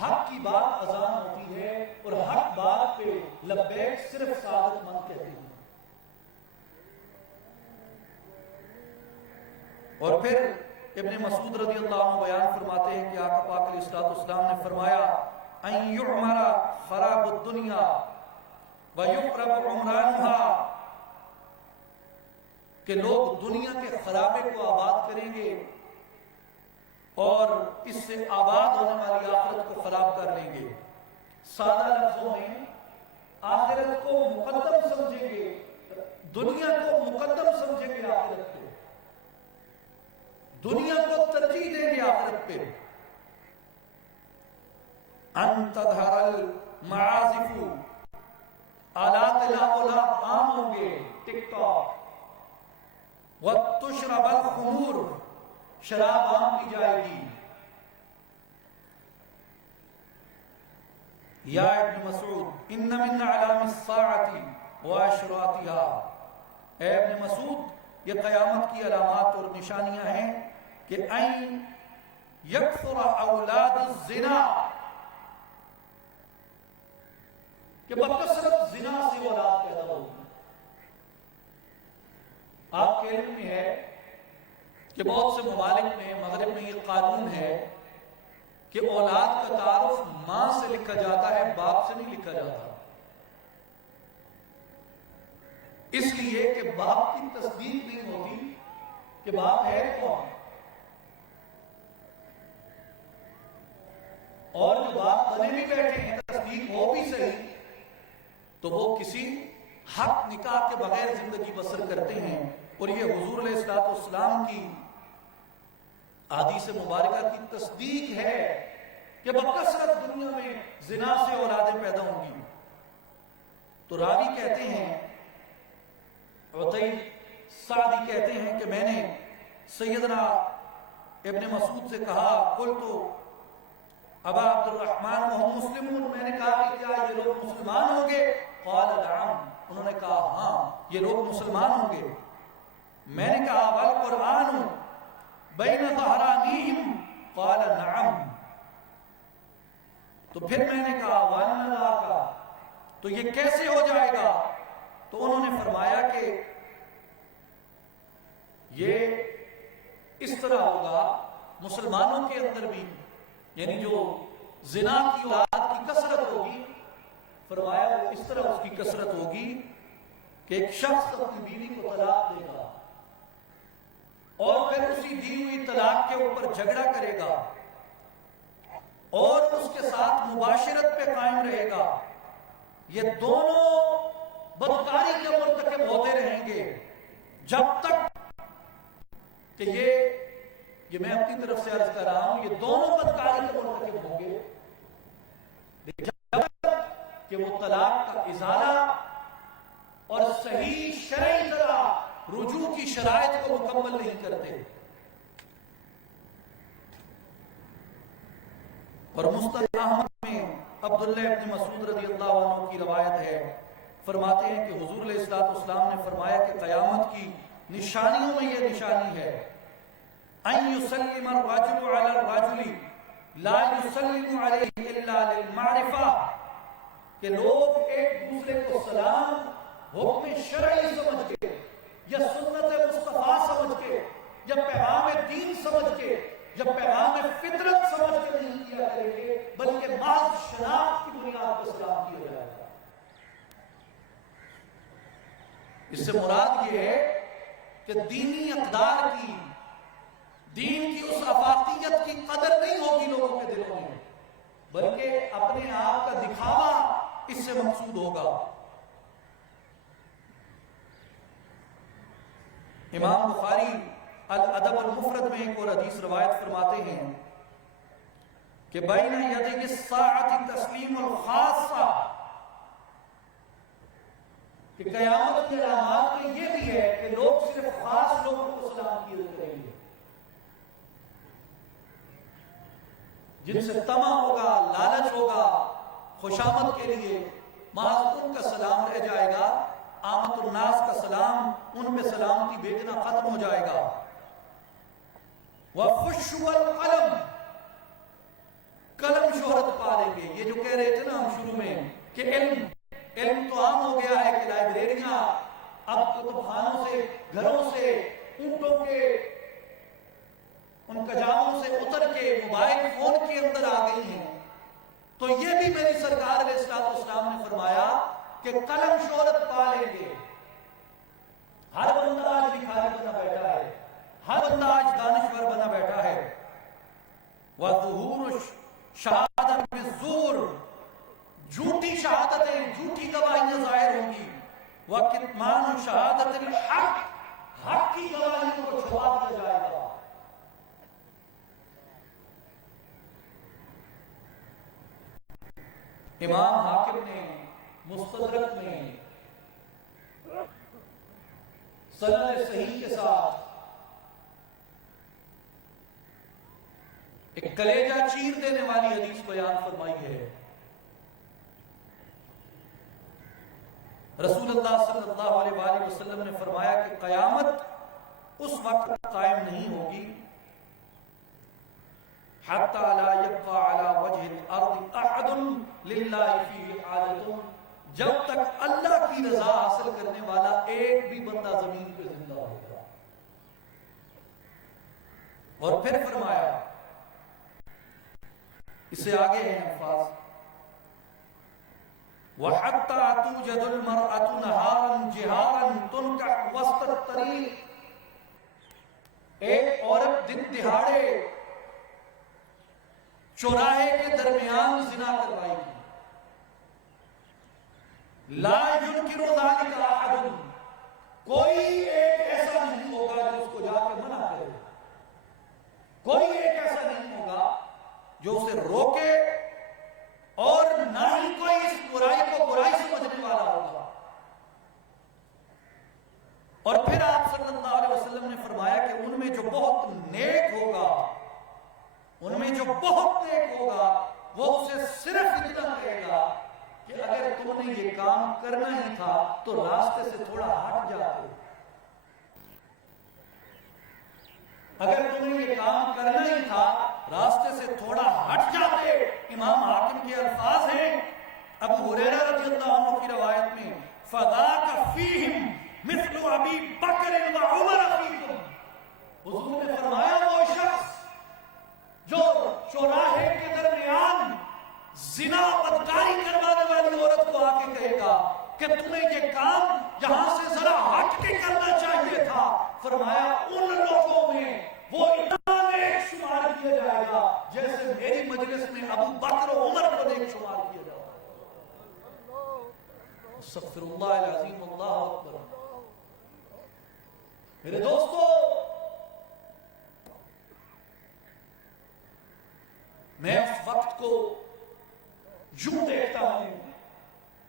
حق کی بات اذان ہوتی ہے اور حق بات پہ لبیک صرف سعادت مند کہتے ہیں۔ اور پھر ابن مسعود رضی اللہ عنہ بیان فرماتے ہیں کہ آقا پاک علیہ السلام نے فرمایا ان یعمر خراب الدنیا ویقرب عمرانها، کہ لوگ دنیا کے خرابے کو آباد کریں گے اور اس سے آباد ہونے والی آخرت کو خراب کر لیں گے۔ سادہ لفظوں میں آخرت کو مقدم سمجھیں گے، دنیا کو مقدم سمجھیں گے آخرت پہ، دنیا کو ترجیح دیں گے آخرت پہ۔ ان تظہر المعازف، آلات لاؤ عام ہوں گے، ٹک ٹاک، وَتُشْرَبَ الْخُمُورُ، شراب عام کی جائے گی۔ یا ابن مسعود ان من علام الساعة واشراطها، اے ابن مسعود یہ قیامت کی علامات اور نشانیاں ہیں کہ این یکثر اولاد الزنا، کہ بکثرت زنا سے اولاد پیدا ہوگی۔ آپ کے علم میں ہے کہ بہت سے ممالک میں، مغرب میں یہ قانون ہے کہ اولاد کا تعارف ماں سے لکھا جاتا ہے، باپ سے نہیں لکھا جاتا، اس لیے کہ باپ کی تصدیق نہیں ہوتی کہ باپ ہے کون، اور جو باپ بنے بھی بیٹھے ہیں تصدیق ہو بھی صحیح تو وہ کسی حق نکاح کے بغیر زندگی بسر کرتے ہیں۔ اور یہ حضور علیہ السلام کی حدیث مبارکہ کی تصدیق ہے کہ بکثرت دنیا میں زنا سے اولادیں پیدا ہوں گی۔ تو راوی کہتے ہیں، عطی سعدی کہتے ہیں کہ میں نے سیدنا ابن مسعود سے کہا، قلت ابا عبد الرحمن وہم مسلمون، میں نے کہا کہ کیا یہ لوگ مسلمان ہوں گے؟ قال نعم، انہوں نے کہا ہاں یہ لوگ مسلمان ہوں گے۔ میں نے کہا والقرآن بین ظہرانیہم؟ قال نعم، تو پھر میں نے کہا وَأَنَّ ذَاكَ، تو یہ کیسے ہو جائے گا؟ تو انہوں نے فرمایا کہ یہ اس طرح ہوگا، مسلمانوں کے اندر بھی، یعنی جو زنا کی اولاد کی کثرت ہوگی، فرمایا وہ اس طرح اس کی کثرت ہوگی کہ ایک شخص اپنی بیوی کو طلاق دے گا اور پھر اسی دی ہوئی طلاق کے اوپر جھگڑا کرے گا اور اس کے ساتھ مباشرت پہ قائم رہے گا۔ یہ دونوں بدکاری کے مرتکب ہوتے رہیں گے جب تک کہ یہ میں اپنی طرف سے عرض کر رہا ہوں، یہ دونوں بدکاری کے مرتکب ہوں گے جب تک کہ وہ طلاق کا ازالہ اور صحیح شرعی طرح رجوع کی شرائط کو مکمل نہیں کرتے۔ اور مستند احمد میں عبداللہ ابن مسعود رضی اللہ عنہ کی روایت ہے، فرماتے ہیں کہ حضور علیہ السلام نے فرمایا کہ قیامت کی نشانیوں میں یہ نشانی ہے، ان یسلم الرجل علی الرجل لا یسلم علیہ الا للمعرفہ، کہ لوگ ایک دوسرے کو سلام حکم شرعی سمجھ کے یا سنت مصطفیٰ سمجھ کے یا پیغام دین سمجھ کے یا پیغام فطرت سمجھ کے نہیں کیا کریں گے، بلکہ محض شناخت کی بنیاد پر سلام کیا جائے گا۔ اس سے مراد یہ ہے کہ دینی اقدار کی، دین کی اس افاقیت کی قدر نہیں ہوگی لوگوں کے دلوں میں، بلکہ اپنے آپ کا دکھاوا اس سے مقصود ہوگا۔ امام بخاری الادب المفرد میں ایک اور حدیث روایت فرماتے ہیں کہ بین یدی الساعۃ تسلیم الخاصہ، کہ قیامت کے علامات میں یہ بھی ہے کہ لوگ صرف خاص لوگوں کو سلام کیے کریں گے، جن سے طمع ہوگا، لالچ ہوگا خوشامد کے لیے، محض ان کا سلام رہ جائے گا، آمد الناس کا سلام، ان پہ سلامتی بھیجنا ختم ہو جائے گا۔ وَفُشُّ وَالْقَلَمْ، قلم شہرت پا لیں گے۔ یہ جو کہہ رہے تھے نا ہم شروع میں کہ علم تو عام ہو گیا ہے کہ لائبریریاں اب کتب خانوں سے، گھروں سے، اونٹوں کے ان کجاووں سے اتر کے موبائل فون کے اندر آ گئی ہیں، تو یہ بھی میری سرکار علیہ السلام نے فرمایا کہ قلم شہرت پا لیں گے۔ ہر بندہ آج بھکاری بنا بیٹھا ہے، ہر بندہ آج دانشور بنا بیٹھا ہے۔ وَظُهُورُ شہادت بالزور، جھوٹی شہادتیں، جھوٹی گواہیاں ظاہر ہوں گی۔ وَكِتْمَانُ شہادت الحق، حق کی گواہیوں کو چھپا دیا جائے گا۔ امام حاکم نے مستدرک میں سند صحیح کے ساتھ ایک کلیجہ چیر دینے والی حدیث بیان فرمائی ہے۔ رسول اللہ صلی اللہ علیہ وآلہ وسلم نے فرمایا کہ قیامت اس وقت قائم نہیں ہوگی حتی لا یبقى على وجہ الارض احد للہ فیہ حاجت، جب تک اللہ کی رضا حاصل کرنے والا ایک بھی بندہ زمین پہ زندہ ہوگا۔ اور پھر فرمایا، اس سے آگے ہیں الفاظ، وَحَتَّى تُوجَدُ الْمَرْأَةُ نَهَارًا جِهَارًا تُنْكَحُ وَسْطَ الطَّرِيقِ، ایک عورت دن دہاڑے چوراہے کے درمیان زنا کروائی گی، لا ينکر ذلك احد، کوئی ایک ایسا نہیں ہوگا جو اس کو جا کے منع کرے، کوئی ایک ایسا نہیں ہوگا جو اسے روکے، اور نہ ہی کوئی اس برائی کو برائی سمجھنے والا ہوگا۔ اور پھر آپ صلی اللہ علیہ وسلم نے فرمایا کہ ان میں جو بہت نیک ہوگا، ان میں جو بہت نیک ہوگا، وہ اسے صرف اتنا کہے گا کہ اگر تم نے یہ کام کرنا ہی تھا تو راستے سے تھوڑا ہٹ جاتے، اگر تم نے یہ کام کرنا ہی تھا راستے سے تھوڑا ہٹ جاتے۔ امام حاکم کے الفاظ ہیں، ابو ہریرہ رضی اللہ عنہ کی روایت میں، فَذَاكَ فِيهِمْ مِثْلُ أَبِي بَكْرٍ وَعُمَرَ فِيكُمْ، حضور نے فرمایا وہ شخص جو چوراہے کے درمیان زنا بدکاری کروانے والی عورت کو آ کے کہے گا کہ تمہیں یہ کام یہاں سے ذرا ہٹ کے کرنا چاہیے تھا، فرمایا ان لوگوں میں وہ اتنا نیک شمار کیا جائے گا جیسے میری مجلس میں ابو بکر و عمر کو نیک شمار کیا جائے گا۔ استغفر اللہ العظیم، اللہ اکبر۔ میرے دوستو، میں اس وقت کو یوں دیکھتا ہوں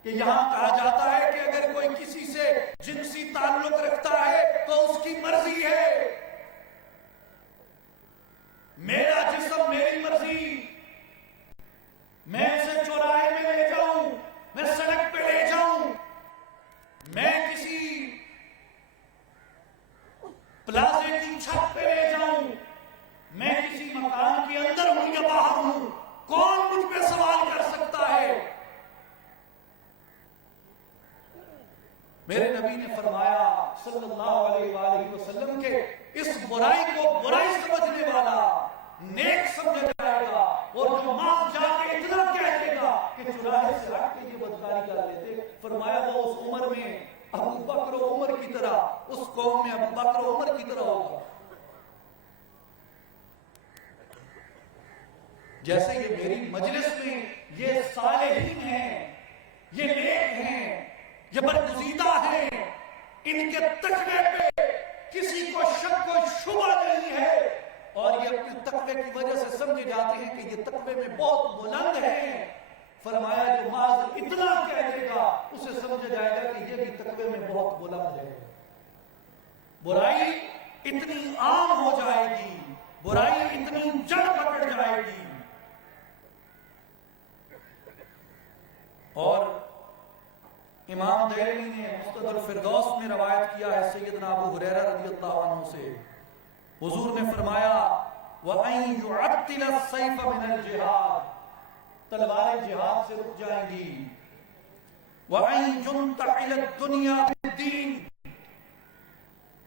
کہ یہاں کہا جاتا ہے کہ اگر کوئی کسی سے جنسی تعلق رکھتا ہے تو اس کی مرضی ہے، میرا جسم میری مرضی، میں اسے چوراہے میں لے جاؤں، میں سڑک پہ لے جاؤں، میں کسی پلازے کی چھت پہ لے جاؤں، میں کسی مکان کے اندر ہوں یا باہر ہوں، کون مجھ پہ سوال کر سکتا ہے؟ میرے نبی نے فرمایا صلی اللہ علیہ وآلہ وسلم کے اس برائی کو برائی سمجھنے والا نیک سمجھا جائے گا، اور جو ماں جا کے اتنا کہہ دے گا کہ چوراہے سے ہٹ کے یہ بدکاری کر لیتے، فرمایا وہ اس عمر میں ابو بکر و عمر کی طرح، اس قوم میں ابو بکر و عمر کی طرح ہوگا۔ جیسے یہ میری مجلس میں یہ صالحین ہیں، یہ نیک ہیں، یہ برگزیدہ ہیں، ان کے تقوی پہ کسی کو شک و شبہ نہیں ہے، اور یہ اپنے تقوی کی وجہ سے سمجھے جاتے ہیں کہ یہ تقوی میں بہت بلند ہیں، فرمایا جو محض اتنا کہہ دے گا اسے سمجھا جائے گا کہ یہ بھی تقوی میں بہت بلند ہے۔ برائی اتنی عام ہو جائے گی، برائی اتنی جڑ پکڑ جائے گی اور امام دہلوی نے مستدرک الفردوس میں روایت کیا ہے سیدنا ابو ہریرہ رضی اللہ عنہ سے، حضور نے فرمایا وَأَن يُعَطِّلَ السَّيْفَ مِنَ الْجِهَادِ، تلواریں جہاد سے رک جائیں گی، وَأَن يُنْتَعِلَ الدُّنْيَا بِالدِّينِ،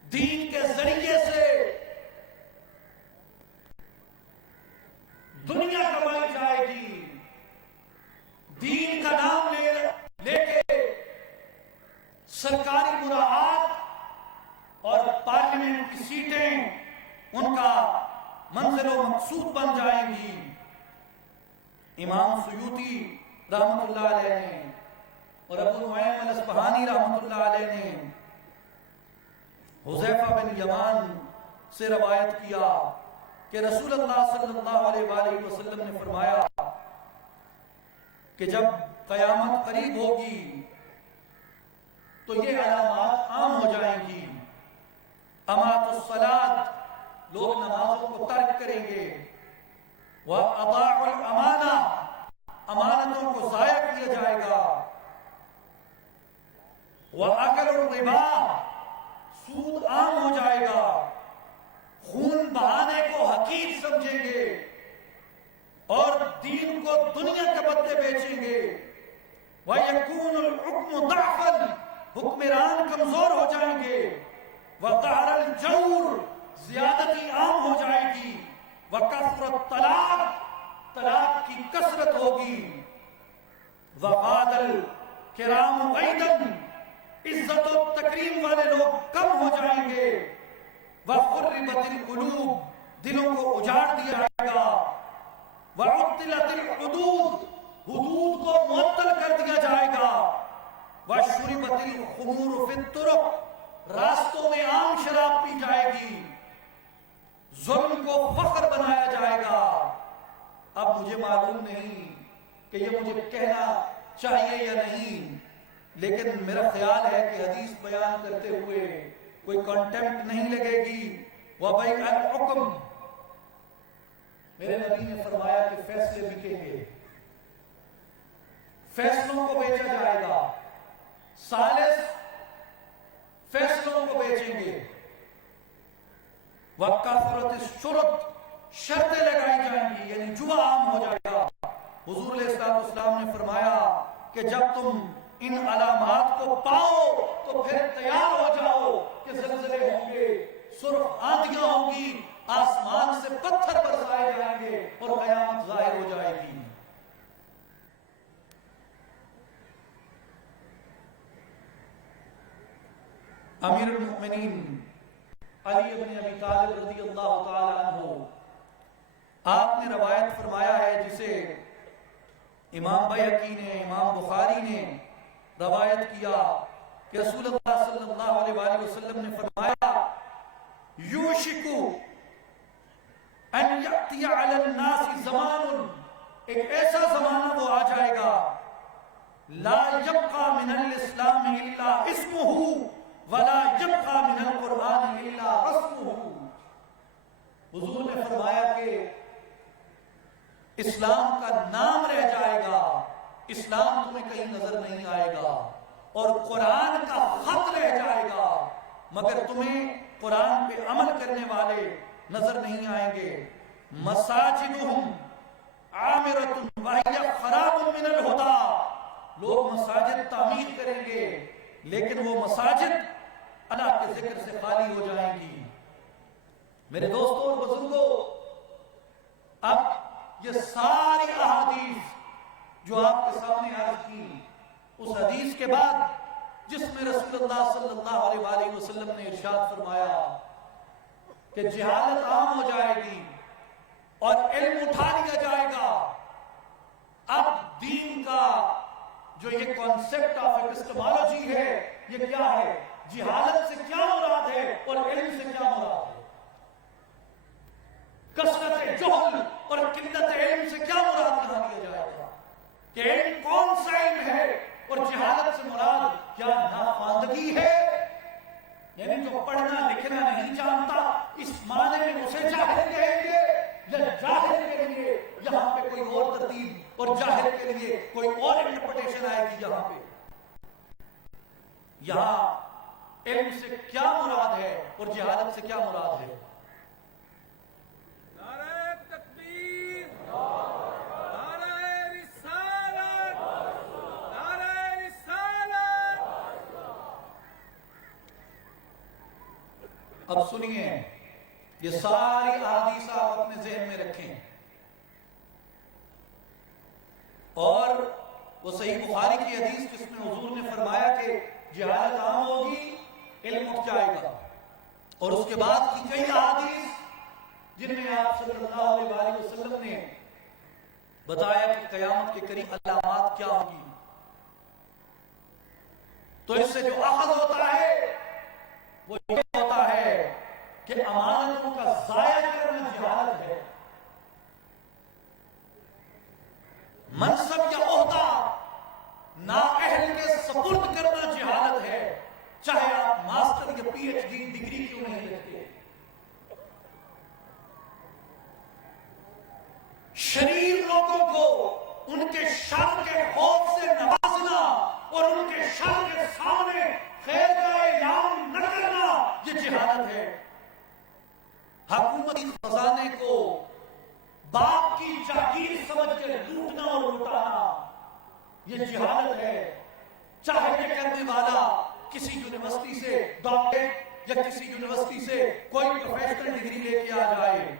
دین کے ذریعے سے دنیا کمائی جائے گی، دین کا نام لے کے سرکاری مراعات اور پارلیمنٹ کی سیٹیں ان کا منزل و مقصود بن جائیں گی۔ امام سیوطی رحمت اللہ علیہ نے اور ابو نعیم الاصفہانی رحمت اللہ علیہ نے حذیفہ بن یمان سے روایت کیا کہ رسول اللہ صلی اللہ علیہ وآلہ وسلم نے فرمایا کہ جب قیامت قریب ہوگی تو یہ علامات عام ہو جائیں گی، امات الصلاۃ، لوگ نمازوں کو ترک کریں گے، وَأَضَاعُ الْأَمَانَةَ، امانتوں کو ضائع کیا جائے گا، وَأَكَلُ الرِّبَا، سود عام ہو جائے گا، خون بہانے کو حقیر سمجھیں گے اور دین کو دنیا کے بدلے بیچیں گے، وَيَكُونُ الْحُكْمُ ضَعْفًا، حکمران کمزور ہو جائیں گے، وَظَهَرَ الْجَوْرُ، زیادتی عام ہو جائے گی، وَكَثْرَ الطَّلَاقِ، طلاق کی کثرت ہوگی، وَقَادَ الْكِرَامُ غَيْدًا، عزت و تکریم والے لوگ کم ہو جائیں گے، وَخُرِّبَتِ الْقُلُوبِ، دلوں کو اجاڑ دیا جائے گا، وَعُطِّلَتِ الْحُدُودِ، حدود کو معطل کر دیا جائے گا، وَشُرِبَتِ الْخُمُورُ فِي الطُّرُقِ، راستوں میں عام شراب پی جائے گی، ظلم کو فخر بنایا جائے گا۔ اب مجھے معلوم نہیں کہ یہ مجھے کہنا چاہیے یا نہیں، لیکن میرا خیال ہے کہ حدیث بیان کرتے ہوئے کوئی کانٹیمپٹ نہیں لگے گی۔ وَبَيْعَ الْحُكْمِ، میرے نبی نے فرمایا کہ فیصلے بکیں گے، فیصلوں کو بیچا جائے گا، ثالث فیصلوں کو بیچیں گے، وَكَثْرَتِ الشُّرُطِ، شرطیں لگائی جائیں گی، یعنی جوا عام ہو جائے گا۔ حضور علیہ السلام نے فرمایا کہ جب تم ان علامات کو پاؤ تو پھر تیار ہو جاؤ کہ زلزلے ہوں گے، سرخ آندھیاں ہوں گی، آسمان سے پتھر برسائے جائیں گے اور قیامت ظاہر ہو جائے گی۔ امیر المؤمنین علی بن ابی طالب رضی اللہ تعالی عنہ، آپ نے روایت فرمایا ہے جسے امام بیہقی نے، امام بخاری نے روایت کیا کہ رسول اللہ صلی اللہ علیہ وآلہ وسلم نے فرمایا یوشکو ان یأتی علی الناس زمان، ایک ایسا زمانہ وہ آ جائے گا لا یبقى من الاسلام الا اسمہ ولا يبقى من القرآن الا رسمه، حضور نے فرمایا کہ اسلام کا نام رہ جائے گا، اسلام تمہیں کہیں نظر نہیں آئے گا، اور قرآن کا خط رہ جائے گا مگر تمہیں قرآن پہ عمل کرنے والے نظر نہیں آئیں گے۔ مساجدہم عامرۃ وہی خراب من الہدی، لوگ مساجد تعمیر کریں گے لیکن وہ مساجد اللہ کے ذکر سے خالی ہو جائیں گی۔ میرے دوستوں اور بزرگوں، اب یہ ساری احادیث جو آپ کے سامنے عرض کی، اس حدیث کے بعد جس میں رسول اللہ صلی اللہ علیہ وآلہ وسلم نے ارشاد فرمایا کہ جہالت عام ہو جائے گی اور علم اٹھا لیا جائے گا، اب دین کا جو یہ کانسیپٹ آف ایپسٹمالوجی ہے یہ کیا ہے، جہالت سے کیا مراد ہے اور علم سے کیا مراد ہے، کثرت جہل اور قلت علم سے کیا مراد کہا دیا جائے گا، کہ علم کون سا علم ہے اور جہالت سے مراد کیا ناخواندگی ہے، یعنی جو پڑھنا لکھنا نہیں جانتا اس معنی میں اسے جاہل کہیں گے، یا جاہل کے لیے یہاں پہ کوئی اور ترتیب اور جاہل کے لیے کوئی اور انٹرپریٹیشن آئے گی۔ یہاں پہ؟ یہاں علم سے کیا مراد ہے اور جہالت سے کیا مراد ہے؟ نعرہ تکبیر، نعرہ رسالت، نعرہ رسالت۔ اب سنیے، یہ ساری احادیث آپ اپنے ذہن میں رکھیں، اور وہ صحیح بخاری کی حدیث جس میں حضور نے فرمایا کہ جہالت عام ہوگی، علم اٹھ جائے گا، اور اس کے بعد کی کئی احادیث جن میں آپ صلی اللہ علیہ وسلم نے بتایا کہ قیامت کے قریب علامات کیا ہوگی۔ تو اس سے جو اخذ ہوتا ہے وہ یہ ہوتا ہے کہ امانتوں کا ضائع کرنا جہالت ہے، منصب یا عہدہ نااہل کے سپرد کرنا جہالت ہے، چاہے آپ ماسٹر یا پی ایچ ڈی ڈگری کیوں نہیں رکھتے۔ شریر لوگوں کو ان کے شر کے خوف سے نوازنا اور ان کے شر کے سامنے خیر کا اعلان نہ کرنا، یہ جہالت ہے۔ حکومتی خزانے کو باپ کی جاگیر سمجھ کے لوٹنا اور لوٹانا، یہ جہالت ہے۔ چاہے یہ کرنے والا کسی یونیورسٹی سے ڈاکٹریٹ یا کسی یونیورسٹی سے کوئی پروفیشنل ڈگری لے کے آ جائے،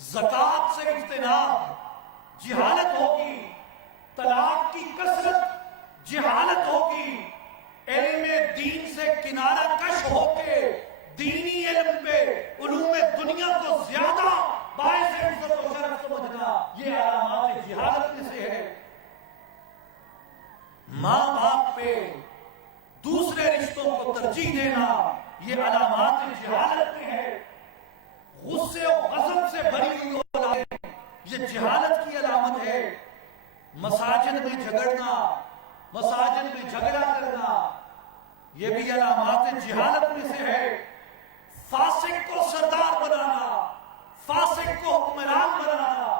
زکوٰۃ سے اجتناب جہالت ہوگی، طلاق کی کثرت جہالت ہوگی، علم دین سے کنارہ کش ہو کے دینی علم پہ علوم دنیا کو زیادہ باعث عزت و شرف سمجھنا، یہ علامات جہالت میں سے ہے۔ ماں باپ پہ دوسرے رشتوں کو ترجیح دینا، یہ علامات جہالت میں ہے۔ غصے و غضب سے بھری ہوئی اولادیں، یہ جہالت کی علامت ہے۔ مساجد میں جھگڑنا، مساجد میں جھگڑا کرنا، یہ بھی علامات جہالت میں سے ہے۔ فاسق کو سردار بنانا، فاسق کو حکمران بنانا،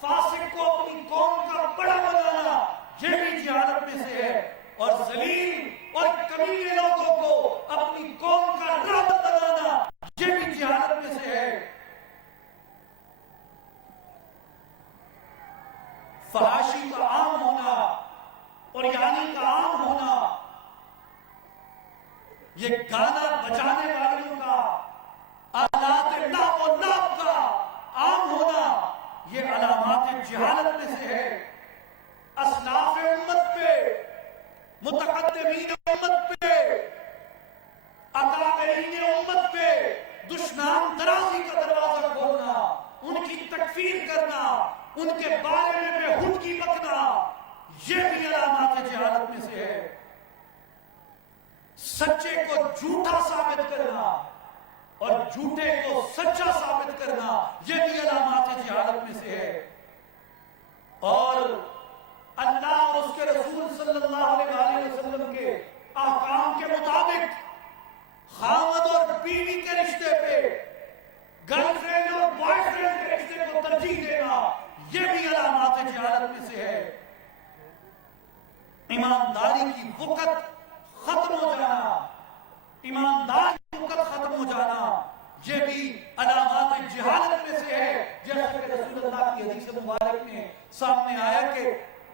فاسق کو اپنی قوم کا بڑا بنانا، یہ بھی جہالت میں سے ہے۔ اور ذلیل اور کمینے لوگوں کو اپنی قوم کا رہبر بنانا، یہ بھی جہالت میں سے ہے۔ فحاشی کا عام ہونا اور یعنی کا عام ہونا، یہ گانا بجانے والوں کا، آلات لہو و لعب کا عام ہونا، یہ علامات جہالت میں سے ہے۔ اسلاف امت پہ، متقدمین امت پہ، اکابرین امت پہ دشنام درازی کا دروازہ کھولنا، ان کی تکفیر کرنا، ان کے بارے میں بے ہودگی بکنا، یہ بھی علامات جہالت میں سے ہے۔ سچے کو جھوٹا ثابت کرنا اور جھوٹے کو سچا ثابت کرنا، یہ بھی علامات جہالت میں سے ہے۔ اور اللہ اور اس کے رسول صلی اللہ علیہ وسلم کے احکام کے مطابق خاوند اور بیوی کے رشتے پہ گرل فرینڈ اور بوائے فرینڈ کے رشتے کو ترجیح دینا، یہ بھی علامات جہالت میں سے ہے۔ ایمانداری کی وقت ختم ہو جانا، ایماندار کی وقت ختم ہو جانا، یہ بھی علامات جہالت میں سے ہے۔ جیسا کہ رسول اللہ کی حدیث مبارک میں سامنے آیا کہ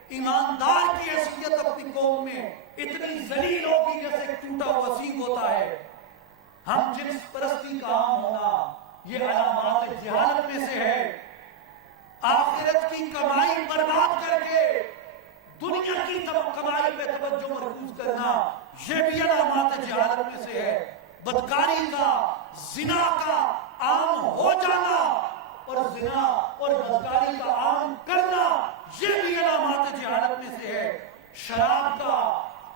ایماندار کی حیثیت اپنی قوم میں اتنی ذلیل ہوگی جیسے ایک ٹوٹا ہوا سینگ ہوتا ہے۔ ہم جنس پرستی کا عام ہونا، یہ علامات جہالت میں سے ہے۔ آخرت کی کمائی برباد کر کے دنیا کی کمائی پہ توجہ مرکوز کرنا، یہ بھی علامات جہالت میں سے ہے۔ بدکاری کا، زنا کا عام ہو جانا اور زنا اور بدکاری کا عام کرنا، یہ بھی علامات جہالت میں سے ہے۔ شراب کا،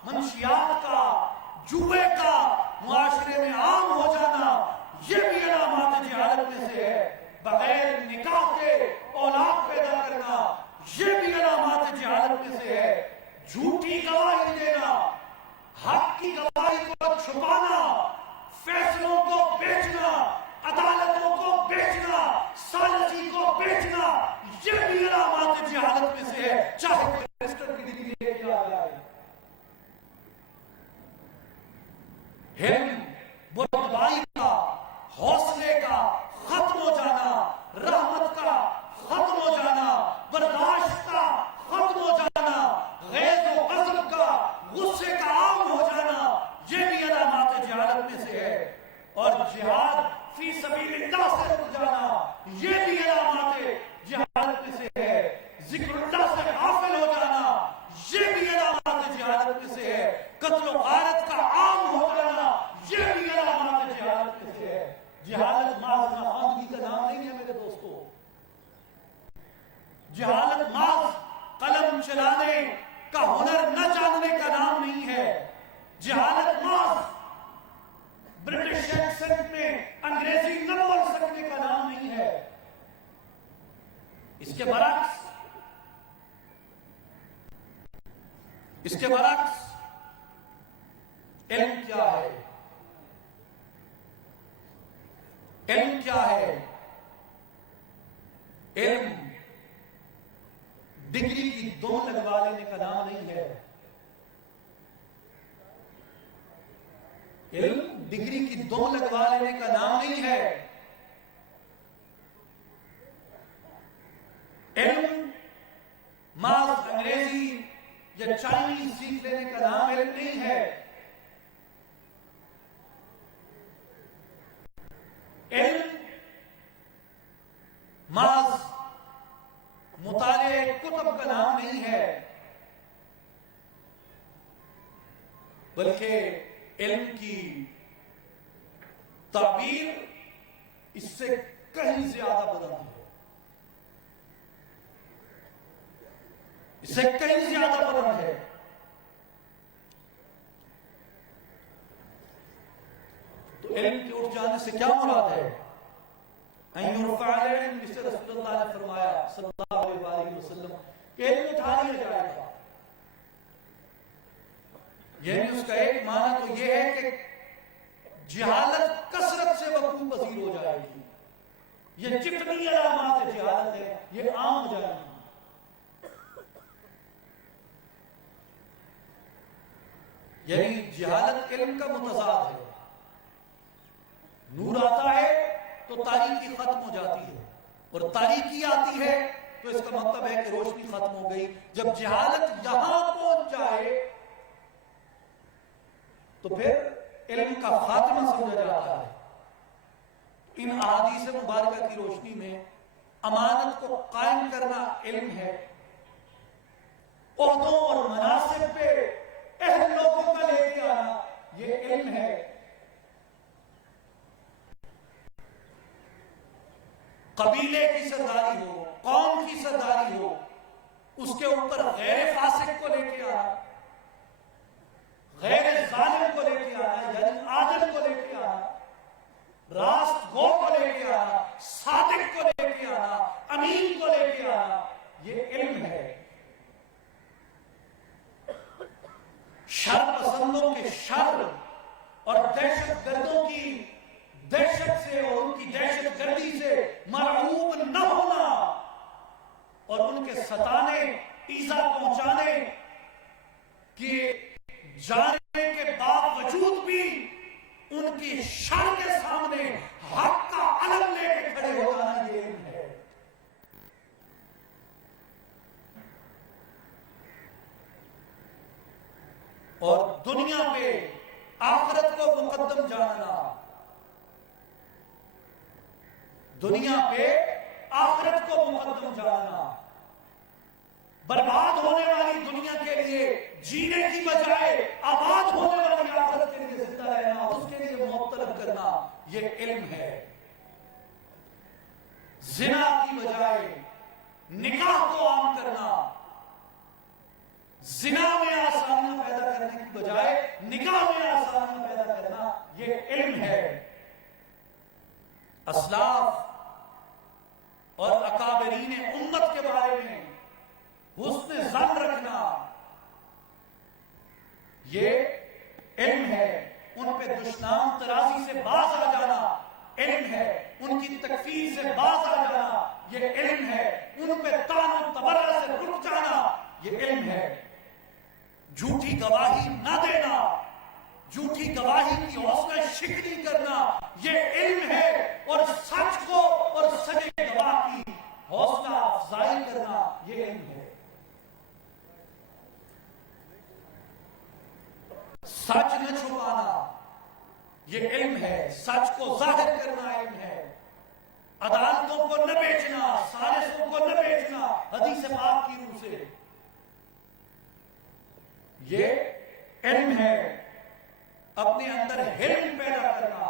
منشیات کا، جوئے کا معاشرے میں عام ہو جانا، یہ بھی علامات جہالت میں سے ہے۔ بغیر نکاح کے اولاد پیدا کرنا، یہ بھی علامات جہالت میں سے ہے۔ جھوٹی گواہی دینا، حق کی گواہی کو چھپانا، فیصلوں کو بیچنا، عدالتوں کو بیچنا، سالسی کو بیچنا، یہ بھی علامات جہالت میں سے ہے۔ چاہے کوئی منسٹر کی ڈگری لے کے آ جائے، علم بلندائی کا، حوصلے کا ختم ہو جانا، رحمت کا ختم ہو جانا، برداشت کا ختم ہو جانا، غیظ و غضب کا، غصے کا عام ہو جانا، یہ بھی علامات جہالت میں سے ہے۔ اور جہاد فی سبیل اللہ سے رک جانا، یہ بھی علامات جہالت میں سے ہے۔ ذکر اللہ سے غافل ہو جانا، یہ بھی علامات جہالت میں سے ہے۔ قتل و غارت کا عام ہو جانا، یہ بھی علامات جہالت میں سے ہے۔ جہالت محض ناخواندگی کا نام نہیں ہے میرے دوستو، جہالت محض قلم چلانے کا ہنر نہ جاننے کا نام نہیں ہے، جہالت محض برٹش ایکسنٹ میں انگریزی نہ بول سکنے کا نام نہیں ہے۔ اس کے برعکس علم کیا ہے؟ علم کیا ہے؟ علم ڈگری کی دو لگوا لینے کا نام نہیں ہے۔ علم ڈگری کی دو لگوا لینے کا نام نہیں ہے۔ علم محض انگریزی یا چائنیز سیکھ لینے کا نام علم نہیں ہے۔ علم محض مطالعے کتب کا نام نہیں ہے، بلکہ علم کی تعبیر اس سے کہیں زیادہ بلند ہے، اس سے کہیں زیادہ بلند ہے۔ تو علم کے اٹھ جانے سے کیا مراد ہے؟ ان یرفع العلم، جس سے رسول اللہ نے فرمایا صلی اللہ علیہ وآلہ وسلم کہ علم اٹھا لیا جائے گا۔ یعنی اس کا ایک معنی تو یہ ہے کہ جہالت کثرت سے وقوع پذیر ہو جائے گی، یہ جتنی علامات جہالت ہے یہ عام ہو جائے گی۔ یعنی جہالت علم کا متضاد ہے، نور آتا ہے تو تاریکی ختم ہو جاتی ہے، اور تاریکی آتی ہے تو اس کا مطلب ہے کہ روشنی ختم ہو گئی۔ جب جہالت یہاں پہنچ جائے تو پھر علم کا خاتمہ سمجھا جاتا ہے۔ ان احادیث مبارکہ کی روشنی میں امانت کو قائم کرنا علم ہے، عہدوں اور مناصب پہ اہل لوگوں کا لے کے آنا یہ علم ہے۔ قبیلے کی سرداری ہو، قوم کی سرداری ہو، اس کے اوپر غیر فاسق کو لے کے آنا، غیر ظالم کو لے کے آنا، یعنی عادل کو لے کے آنا، راست گو کو لے کے آنا، صادق کو لے کے آنا، امین کو لے کے آنا، یہ علم ہے۔ شر پسندوں کے شر اور دہشت گردوں کی دہشت سے اور ان کی دہشت گردی سے مرعوب نہ ہونا، اور ان کے ستانے، ایذا پہنچانے کے جانے کے باوجود بھی ان کی شر کے سامنے حق کا علم لے کے کھڑے ہو جانا یہ علم ہے۔ اور دنیا پہ آخرت کو مقدم جاننا، دنیا پہ آخرت کو مقدم جاننا، برباد ہونے والی دنیا کے لیے جینے کی بجائے آباد ہونے والی آخرت کے لیے زندہ رہنا، اس کے لیے موت طلب کرنا یہ علم ہے۔ زنا کی بجائے نکاح کو عام کرنا، زنا میں آسانیاں پیدا کرنے کی بجائے نکاح میں آسانیاں پیدا کرنا یہ علم ہے۔ اسلاف اور اکابرین امت کے بارے میں حسن ظن رکھنا یہ علم ہے۔ ان پہ دشنام ترازی سے باز آ جانا علم ہے، ان کی تکفیر سے باز آ جانا یہ علم ہے، ان پہ طعن و تبرہ سے رک جانا یہ علم ہے، جھوٹی گواہی نہ دینا جھوٹی گواہی کی حوصلہ شکنی کرنا یہ علم ہے، اور سچ کو اور سچے گواہ کی حوصلہ افزائی کرنا یہ علم ہے۔ سچ نہ چھپانا یہ علم ہے، سچ کو ظاہر کرنا علم ہے، عدالتوں کو نہ بیچنا، سازشوں کو نہ بیچنا حدیث پاک کی روح سے، یہ علم ہے۔ اپنے اندر حلم پیدا کرنا،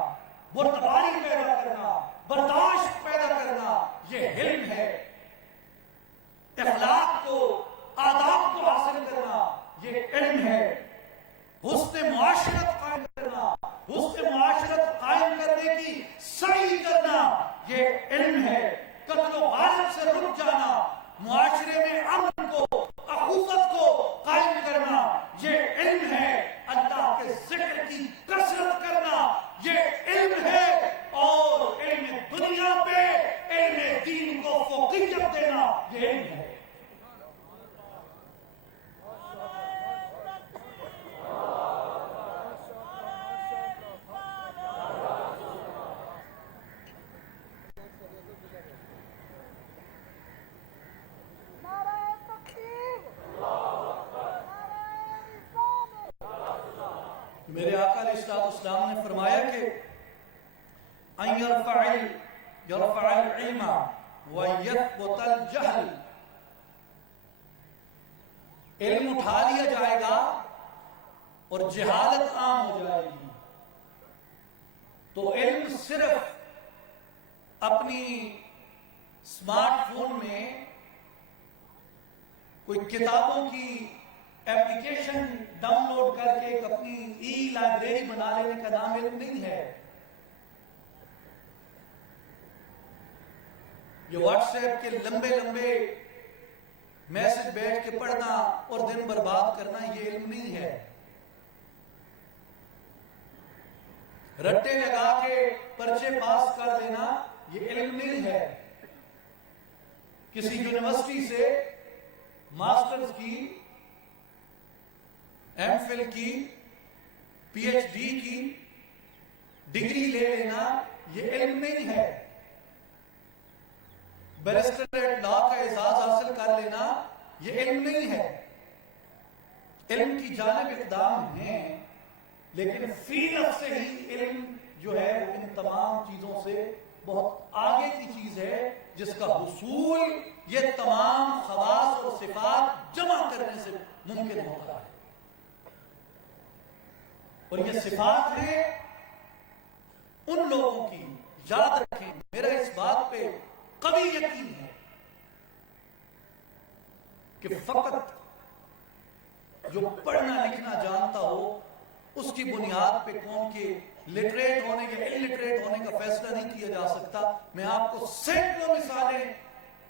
بردباری پیدا کرنا، برداشت پیدا کرنا یہ علم ہے۔ اخلاق کو، آداب کو حاصل کرنا یہ علم ہے۔ حسن معاشرت قائم کرنا، حسن معاشرت قائم کرنے کی سعی کرنا یہ علم ہے۔ قتل و غارت سے رک جانا، معاشرے میں امن کو، اخوت کو قائم کرنا یہ علم ہے۔ اللہ کے ذکر کی کثرت کرنا یہ علم ہے، اور علم دنیا پہ علم دین کو فوقیت دینا یہ علم ہے۔ میرے آقا علیہ السلام نے فرمایا کہ ان یرفع العلم ویثبت الجہل، علم اٹھا لیا جائے گا اور جہالت عام ہو جائے گی۔ تو علم صرف اپنی اسمارٹ فون میں کوئی کتابوں کی ایپلیکیشن ڈاؤن لوڈ کر کے ایک اپنی ای لائبریری بنا لینے کا نام علم نہیں ہے۔ یہ واٹس ایپ کے لمبے لمبے میسج بیٹھ کے پڑھنا اور دن برباد کرنا یہ علم نہیں ہے۔ رٹے لگا کے پرچے پاس کر لینا یہ علم نہیں ہے۔ کسی یونیورسٹی سے ماسٹرز کی، ایم فل کی، پی ایچ ڈی کی ڈگری لے لینا یہ علم نہیں ہے۔ بیرسٹریٹ لا کا اعزاز حاصل کر لینا یہ علم نہیں ہے۔ علم کی جانب اقدام ہیں، لیکن فی نفس سے ہی علم جو ہے ان تمام چیزوں سے بہت آگے کی چیز ہے، جس کا حصول یہ تمام خواص اور صفات جمع کرنے سے ممکن ہوتا ہے۔ اور یہ صفات ہیں ان لوگوں کی، یاد رکھیں میرا اس بات پہ قوی یقین ہے کہ فقط جو پڑھنا لکھنا جانتا ہو اس کی بنیاد پہ قوم کے لٹریٹ ہونے یا انلٹریٹ ہونے کا فیصلہ نہیں کیا جا سکتا۔ میں آپ کو سینکڑوں مثالیں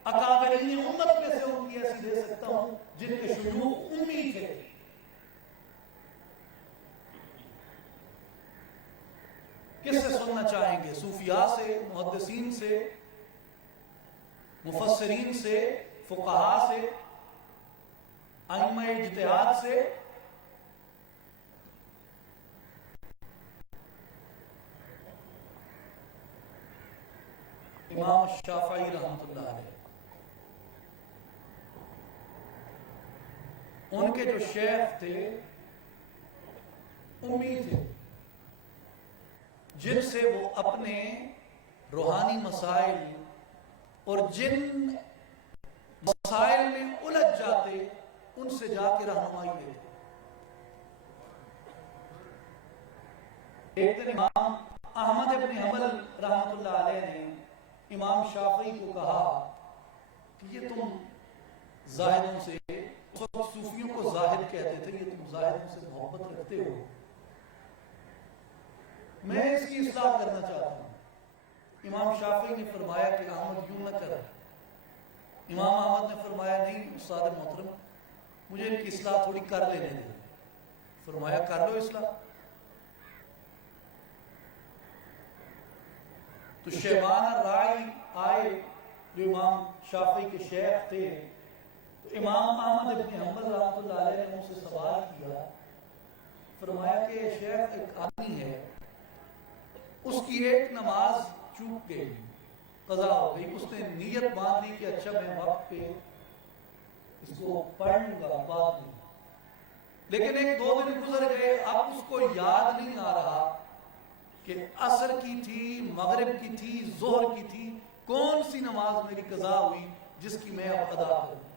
اکابرین امت میں سے ان کی ایسی دے سکتا ہوں جن کے شیوخ امی تھے۔ کس سے سننا چاہیں گے؟ صوفیاء سے، محدثین سے، مفسرین سے، فقہاء سے، ائمہ اجتہاد سے، امام شافعی رحمۃ اللہ علیہ، ان کے جو شیخ تھے امی تھے، جن سے وہ اپنے روحانی مسائل اور جن مسائل میں الجھ جاتے ان سے جا کے رہنمائی لیتے۔ ایک دن امام احمد ابن حنبل رحمۃ اللہ علیہ نے امام شافعی کو کہا کہ یہ تم زاہدوں سے، اس وقت صوفیوں کو زاہد کہتے تھے، یہ تم زاہدوں سے محبت رکھتے ہو، میں اس کی اصلاح کرنا چاہتا ہوں۔ امام شافعی نے فرمایا کہ احمد یوں نہ کر۔ امام احمد نے فرمایا نہیں استاد محترم، مجھے ان کی اصلاح تھوڑی کر لینے دیں۔ فرمایا کر لو اصلاح۔ تو شیبان الرائی آئے جو امام شافعی کے شیخ تھے، تو امام احمد ابن حنبل رحمۃ اللہ علیہ نے ان سے سوال کیا، فرمایا کہ شیخ ایک آدمی ہے، اس کی ایک نماز چوک گئی، قضا ہو گئی، اس نے نیت باندھ لی کہ اچھا میں وقت پہ اس کو پڑھ لوں گا بعد میں، لیکن ایک دو دن گزر گئے، اب اس کو یاد نہیں آ رہا کہ عصر کی تھی، مغرب کی تھی، ظہر کی تھی، کون سی نماز میری قضا ہوئی جس کی میں اب ادا کروں،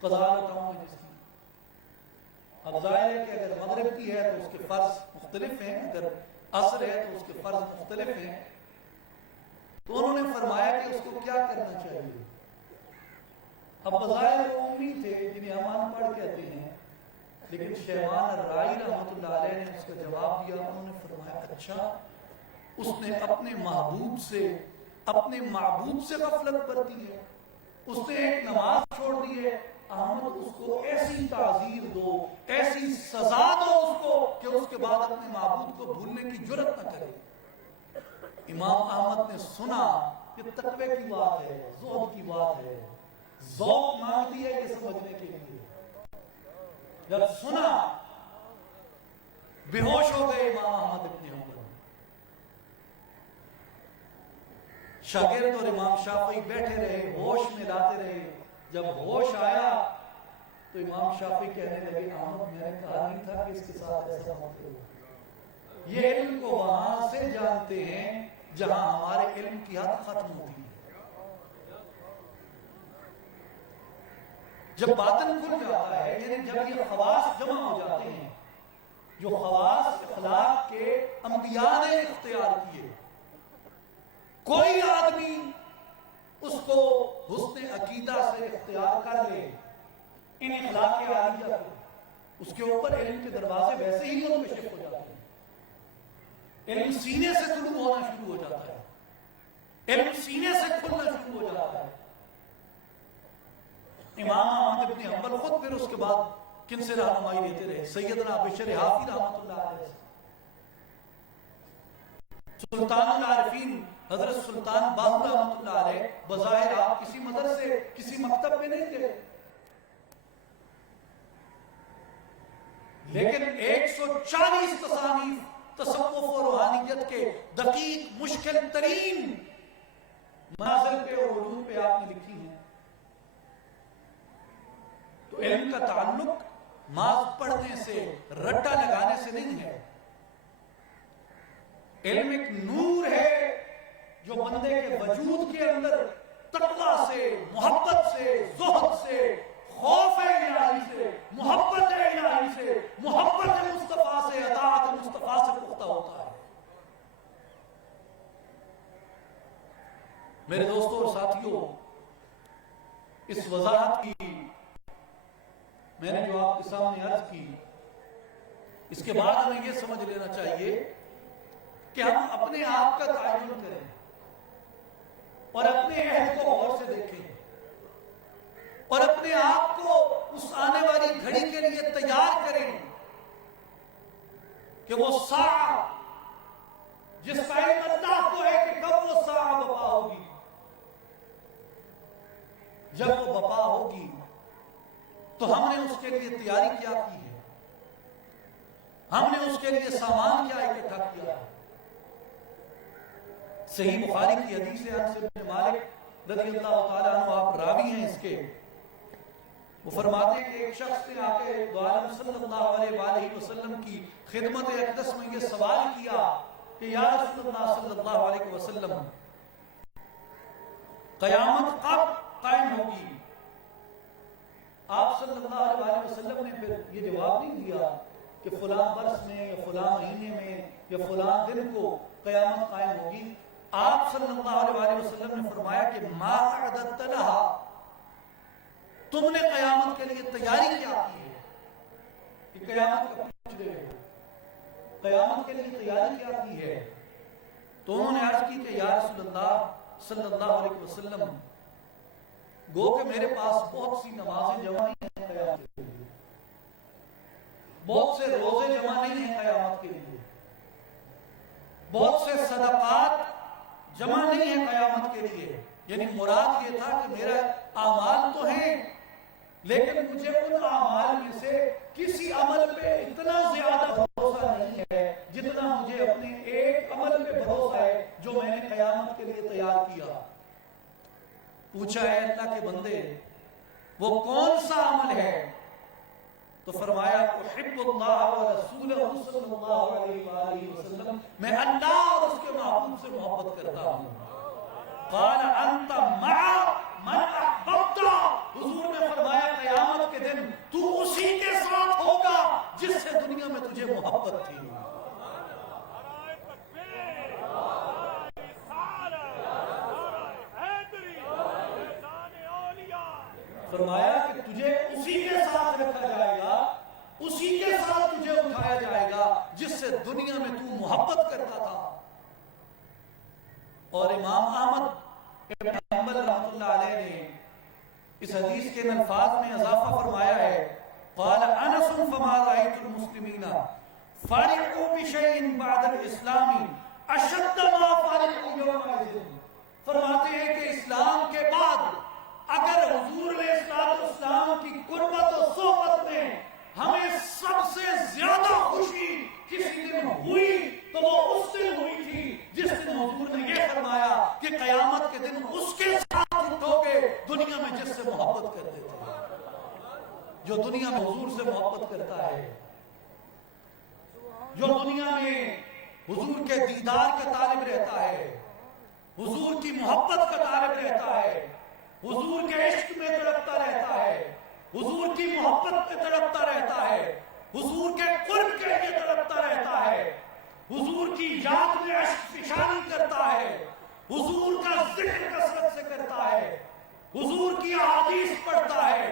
قضا لوٹاؤں میں جس کی۔ اب ظاہر ہے کہ اگر مغرب کی ہے تو اس کے فرض مختلف ہیں، اگر عصر ہے تو اس کے فرض مختلف ہیں، تو انہوں نے فرمایا کہ اس کو کیا کرنا چاہیے۔ اب بظاہر وہ امید تھے جنہیں ہم ان پڑھ کہتے ہیں، لیکن شیبان الرائی رحمۃ اللہ علیہ نے اس کا جواب دیا، انہوں نے فرمایا اچھا اس نے اپنے محبوب سے، اپنے معبود سے غفلت برتی ہے، اس نے ایک نماز چھوڑ دی ہے، احمد اس کو ایسی تعزیر دو، ایسی سزا دو اس کو کہ اس کے بعد اپنے معبود کو بھولنے کی جرت نہ کرے۔ امام احمد نے سنا، یہ تقوی کی بات ہے، زہد کی بات ہے، ذوق مانگتی ہے یہ سمجھنے کے لیے۔ جب سنا بے ہوش ہو گئے امام احمد ابن حنبل۔ شاگرد اور امام شافعی بیٹھے رہے، ہوش میں لاتے رہے، جب ہوش آیا تو امام شافعی کہنے لگے احمد میں نے کہا نہیں تھا کہ اس کے ساتھ ایسا مت کرو، یہ علم کو وہاں سے جانتے ہیں جہاں ہمارے علم کی حد ختم ہوتی ہے۔ جب باطن کھل جاتا ہے، یعنی جب یہ خواص جمع ہو جاتے ہیں، جو خواص اخلاق کے انبیاء نے اختیار کیے، کوئی آدمی اس کو حسن عقیدہ سے اختیار کر لے، ان اخلاق عالیہ کو، اس کے اوپر علم کے دروازے ویسے ہی منکشف ہو جاتے ہیں، علم سینے سے طلوع ہونا شروع ہو جاتا ہے، علم سینے سے کھلنا شروع ہو جاتا ہے۔ امام احمد ابن حنبل خود پھر اس کے بعد کن سے رہنمائی لیتے رہے؟ سیدنا بشر حافظ رحمۃ اللہ علیہ، سلطان العارفین حضرت سلطان باہو رحمۃ اللہ علیہ، بظاہر آپ کسی مدرسے کسی مکتب میں نہیں تھے، لیکن 140 تصانیف تصوف و روحانیت کے دقیق مشکل ترین منازل پہ اور علوم پہ آپ نے لکھی ہیں۔ تو علم کا تعلق ماذ پڑھنے سے، رٹا لگانے سے نہیں ہے۔ علم ایک نور ہے جو بندے کے وجود کے اندر تقویٰ سے، محبت سے، زہد سے، خوف الہی سے، محبت الہی سے، محبت مصطفیٰ سے، اطاعت مصطفیٰ سے پختہ ہوتا ہے۔ میرے دوستوں اور ساتھیوں، اس وضاحت کی میں نے جو آپ کے سامنے عرض کی، اس کے بعد ہمیں یہ سمجھ لینا چاہیے کہ ہم اپنے آپ کا تعین کریں اور اپنے عہد کو غور سے دیکھیں اور اپنے آپ کو اس آنے والی گھڑی کے لیے تیار کریں کہ وہ ساعہ جس کا علم اللہ کو ہے کہ کب وہ ساعہ بپا ہوگی، جب وہ بپا ہوگی تو ہم نے اس کے لیے تیاری کیا کی ہے، ہم نے اس کے لیے سامان کیا اکٹھا کیا ہے۔ صحیح بخاری کی حدیث ہے، انس بن مالک رضی اللہ تعالیٰ عنہ، آپ راوی ہیں اس کے، وہ فرماتے ہیں کہ ایک شخص نے آ کے دو عالم صلی اللہ علیہ وآلہ وسلم کی خدمت اقدس میں یہ سوال کیا کہ یا رسول اللہ صلی اللہ علیہ وسلم، قیامت کب قائم ہوگی؟ آپ صلی اللہ علیہ وسلم نے پھر یہ جواب نہیں دیا کہ فلاں برس میں یا فلاں مہینے میں یا فلاں دن کو قیامت قائم ہوگی۔ آپ صلی اللہ علیہ وسلم نے فرمایا کہ ما اعددت لہا، تم نے قیامت کے لیے تیاری کیا کی ہے؟ کہ قیامت کا پوچھ رہے ہو، قیامت کے لیے تیاری کیا کی ہے؟ تو انہوں نے عرض کی کہ یا رسول اللہ صلی اللہ علیہ وسلم، گو کہ میرے پاس بہت سی نمازیں جمع نہیں ہیں قیامت کے لیے، بہت سے روزے جمع نہیں ہیں قیامت کے لیے، بہت سے صدقات جمع نہیں ہیں قیامت کے لیے۔ یعنی مراد یہ تھا کہ میرا اعمال تو ہیں لیکن مجھے ان اعمال میں سے کسی عمل پہ اتنا زیادہ بھروسہ نہیں ہے جتنا مجھے اپنے ایک عمل پہ بھروسہ ہے جو میں نے قیامت کے لیے تیار کیا۔ پوچھا ہے اللہ کے بندے وہ کون سا عمل ہے؟ تو فرمایا احب اللہ و رسولہ صلی اللہ علیہ وآلہ وسلم، میں اللہ اور اس کے محبوب سے محبت کرتا ہوں۔ قال انت مع من احببت، حضور نے فرمایا قیامت کے دن تو اسی کے ساتھ ہوگا جس سے دنیا میں تجھے محبت تھی۔ فرمایا کہ تجھے اسی کے ساتھ رکھا جائے گا، اسی کے ساتھ تجھے اٹھایا جائے گا جس سے دنیا میں تو محبت کرتا تھا۔ اور امام احمد ابن حنبل رحمۃ اللہ علیہ نے اس حدیث کے الفاظ میں اضافہ فرمایا ہے، قال انس فما رأيت المسلمین فرحوا بشيء بعد الاسلام اشد ما فرحوا يومئذ۔ فرماتے ہیں کہ اسلام کے بعد اگر حضور علیہ السلام کی قربت و صحبت میں ہمیں سب سے زیادہ خوشی کسی دن ہوئی تو وہ اس دن ہوئی تھی جس دن حضور نے یہ فرمایا کہ قیامت کے دن اس کے ساتھ اٹھو گے دنیا میں جس سے محبت کرتے تھے۔ جو دنیا میں حضور سے محبت کرتا ہے، جو دنیا میں حضور کے دیدار کا طالب رہتا ہے، حضور کی محبت کا طالب رہتا ہے، حضور کے عشق میں تڑپتا رہتا ہے، حضور کی محبت میں تڑپتا رہتا ہے، حضور کے قرب کے لیے تڑپتا رہتا ہے، حضور کی یاد میں عشق فشانی کرتا ہے، حضور کا ذکر کثرت سے کرتا ہے، حضور کی احادیث پڑھتا ہے،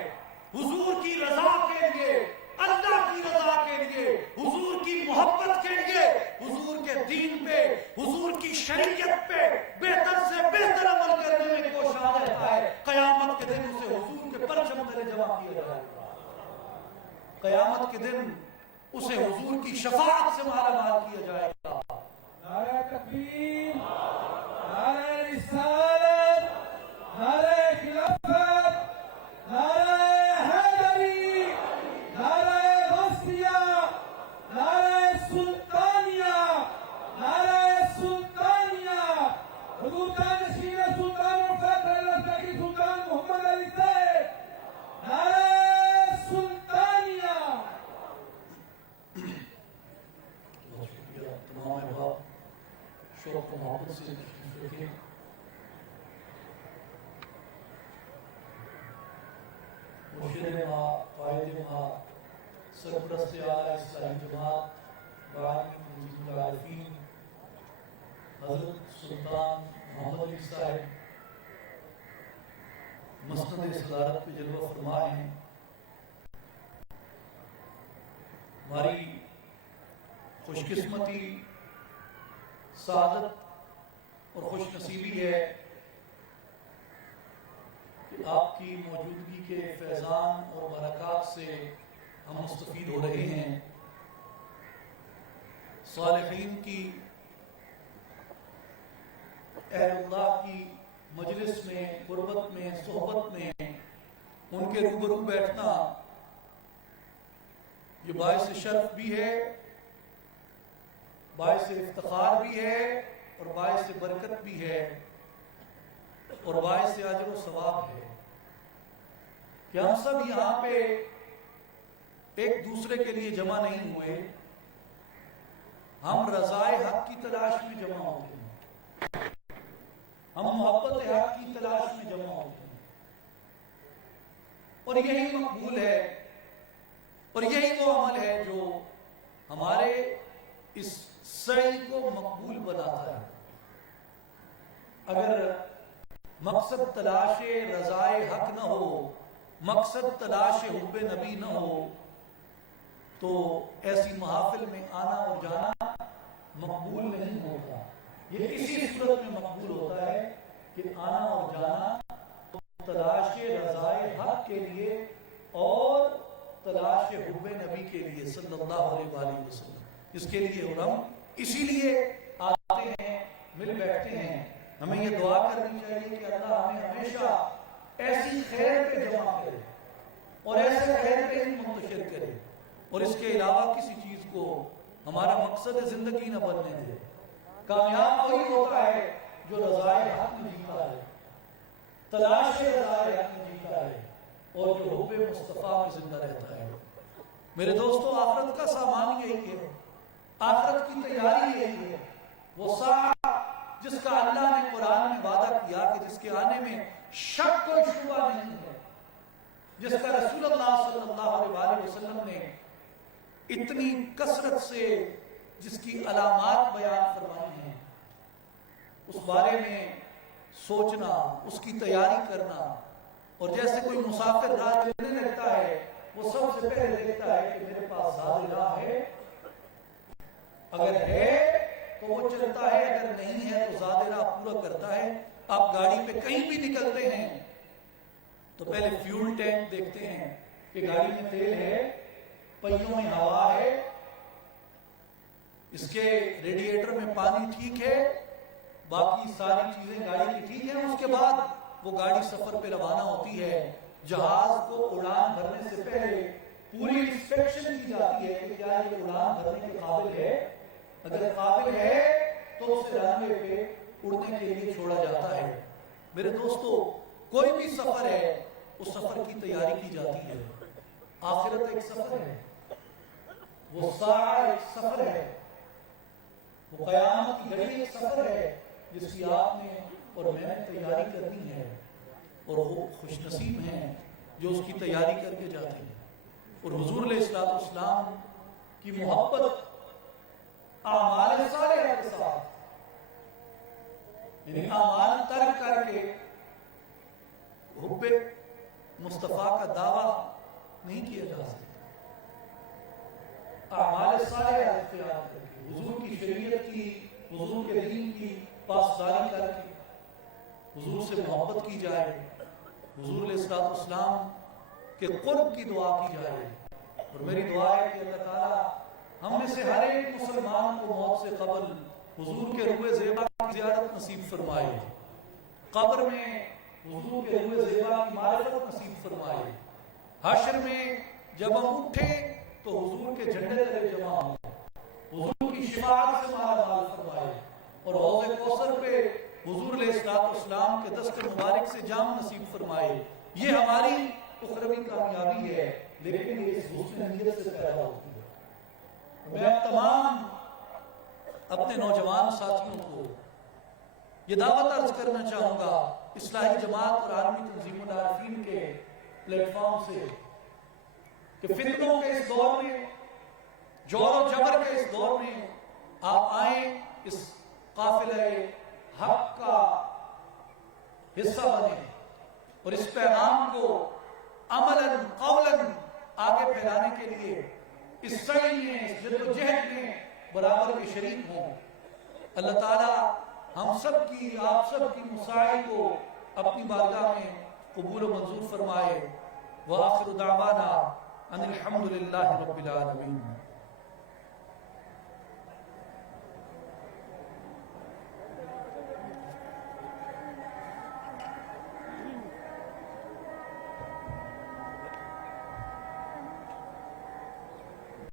حضور کی رضا کے لیے، اللہ کی رضا کے لیے، حضور کی محبت کے لیے، حضور کے دین پہ، حضور کی شریعت پہ بہتر سے بہتر عمل کرنے میں کوشاں رہتا ہے، قیامت کے دن اسے حضور کے پرچم تلے جمع کیا جائے گا۔ قیامت کے دن اسے حضور کی شفاعت سے مالا مال کیا جائے گا۔ نعرہ تکبیر، نعرہ رسالت، نعرہ خلافت، نعرہ حیدری، نعرہ غوثیہ، نعرہ سلطانیہ، نعرہ سلطانیہ، حضور جانشین سلطان الفاتح اللہ کی سلطان محمد علی صاحب، نعرہ سلطانیہ۔ تمام احباب شوق و محبت سے تشریف رکھیں۔ مرشد ماں، قائد ماں، سرپرست اعلیٰ اسلامی جماعت بانی تنظیم العارفین حضرت سلطان محمد علی صاحب مسند صدارت پہ جلوہ فرما ہیں۔ ہماری خوش قسمتی، سعادت اور خوش نصیبی ہے کہ آپ کی موجودگی کے فیضان اور برکات سے ہم مستفید ہو رہے ہیں۔ صالحین کی، اہل اللہ کی مجلس میں، قربت میں، صحبت میں ان کے روبرو بیٹھنا یہ باعث شرف بھی ہے، باعث افتخار بھی ہے اور باعث برکت بھی ہے اور باعث اجر و ثواب ہے کہ ہم سب یہاں پہ ایک دوسرے کے لیے جمع نہیں ہوئے، ہم رضائے حق کی تلاش میں جمع ہوتے ہیں، ہم محبت حق کی تلاش میں جمع ہوتے ہیں، اور یہی مقبول ہے اور یہی وہ عمل ہے جو ہمارے اس سعی کو مقبول بناتا ہے۔ اگر مقصد تلاش رضائے حق نہ ہو، مقصد تلاش حب نبی نہ ہو تو ایسی محافل میں آنا اور جانا مقبول نہیں ہوتا۔ یہ اسی صورت میں مقبول ہوتا ہے کہ آنا اور جانا تلاش رضائے حق کے لیے اور تلاش حب نبی کے لیے صلی اللہ علیہ وآلہ وسلم، اس کے لیے اور ہم اسی لیے آتے ہیں، مل بیٹھتے ہیں۔ ہمیں یہ دعا کرنی چاہیے کہ اللہ ہمیں ہمیشہ ایسی خیر پہ جمع کرے، اور ایسے خیر کے علم منتشر کرے، اور اس کے علاوہ کسی چیز کو ہمارا مقصد زندگی نہ بننے دے۔ کامیاب وہی ہوتا ہے جو رضائے حق میں جیتا ہے، تلاش رضائے حق میں جیتا ہے، اور جو حب مصطفیٰ میں زندہ رہتا ہے۔ میرے دوستو، آخرت کا سامان یہی ہے، آخرت کی تیاری یہی ہے۔ وہ ساعت جس کا اللہ نے قرآن میں وعدہ کیا کہ جس کے آنے میں شک و شبہ نہیں ہے، جس کا رسول اللہ صلی اللہ علیہ وسلم نے اتنی کثرت سے جس کی علامات بیان فرمائی ہیں، اس بارے میں سوچنا، اس کی تیاری کرنا، اور جیسے کوئی مسافر راہ چلنے لگتا ہے وہ سب سے پہلے دیکھتا ہے کہ میرے پاس زاد راہ ہے، اگر ہے تو وہ چلتا ہے، اگر نہیں ہے تو زاد راہ پورا کرتا ہے۔ آپ گاڑی پہ کہیں بھی نکلتے ہیں تو پہلے فیول ٹینک دیکھتے ہیں کہ گاڑی میں تیل ہے، پہیوں میں ہوا ہے، اس کے ریڈیٹر میں پانی ٹھیک ہے، باقی ساری چیزیں گاڑی کی ٹھیک ہیں۔ اس کے بعد وہ گاڑی سفر پہ روانہ ہوتی ہے۔ جہاز کو اڑان بھرنے سے پہلے پوری انسپیکشن کی جاتی ہے کہ کیا یہ اڑان بھرنے کے قابل ہے، اگر قابل ہے تو اسے رن وے پہ اڑنے کے لیے چھوڑا جاتا ہے۔ میرے دوستو، کوئی بھی سفر ہے، اس سفر کی تیاری کی جاتی ہے۔ آخرت ایک سفر ہے، وہ ساعت ایک سفر ہے، وہ قیامت کی گھڑی ایک سفر ہے جس کی آپ نے اور میں نے تیاری کرنی ہے، اور وہ خوش نصیب ہیں جو اس کی تیاری کر کے جاتے ہیں۔ اور حضور علیہ السلام کی محبت اعمال صالحہ کے ساتھ، یعنی اعمال ترک کر کے حب مصطفیٰ کا دعویٰ نہیں کیا جا سکتا۔ اعمال صالحہ اختیار کر کے، حضور کی شریعت کی، حضور کے دین کی پاسداری کر کے حضور سے محبت کی جائے، حضور علیہ السلام کے قرب کی دعا کی جائے۔ اور میری دعا ہے کہ اللہ تعالیٰ ہم میں سے ہر ایک مسلمان کو موت سے قبل حضور کے روح زیبا کی زیارت نصیب فرمائے، قبر میں حضور کے روح زیبا کی معرفت نصیب فرمائے، حشر میں جب ہم اٹھے تو حضور کے جھنڈے تلے جمع ہوں، حضور کی شفاعت سے مالا مال فرمائے، اور حوض کوثر پہ حضور علیہ السلام کے دست مبارک سے جام نصیب فرمائے۔ یہ ہماری اخروی کامیابی ہے، لیکن یہ اس حسن نیت سے پیدا ہوتی ہے۔ میں تمام اپنے نوجوان ساتھیوں کو یہ دعوت عرض کرنا چاہوں گا اصلاحی جماعت اور عالمی تنظیم العارفین کے پلیٹ فارم سے کہ فتنوں کے اس دور میں، جور و جبر کے اس دور میں آپ آئیں، اس قافلہ حق کا حصہ بنیں، اور اس پیغام کو عملاً قولاً آگے پھیلانے کے لیے اس سعی میں، اس جد و جہد میں برابر کے شریک ہوں۔ اللہ تعالیٰ ہم سب کی، آپ سب کی مساعی کو اپنی بارگاہ میں قبول و منظور فرمائے۔ وآخر دعوانا ان الحمدللہ رب العالمین۔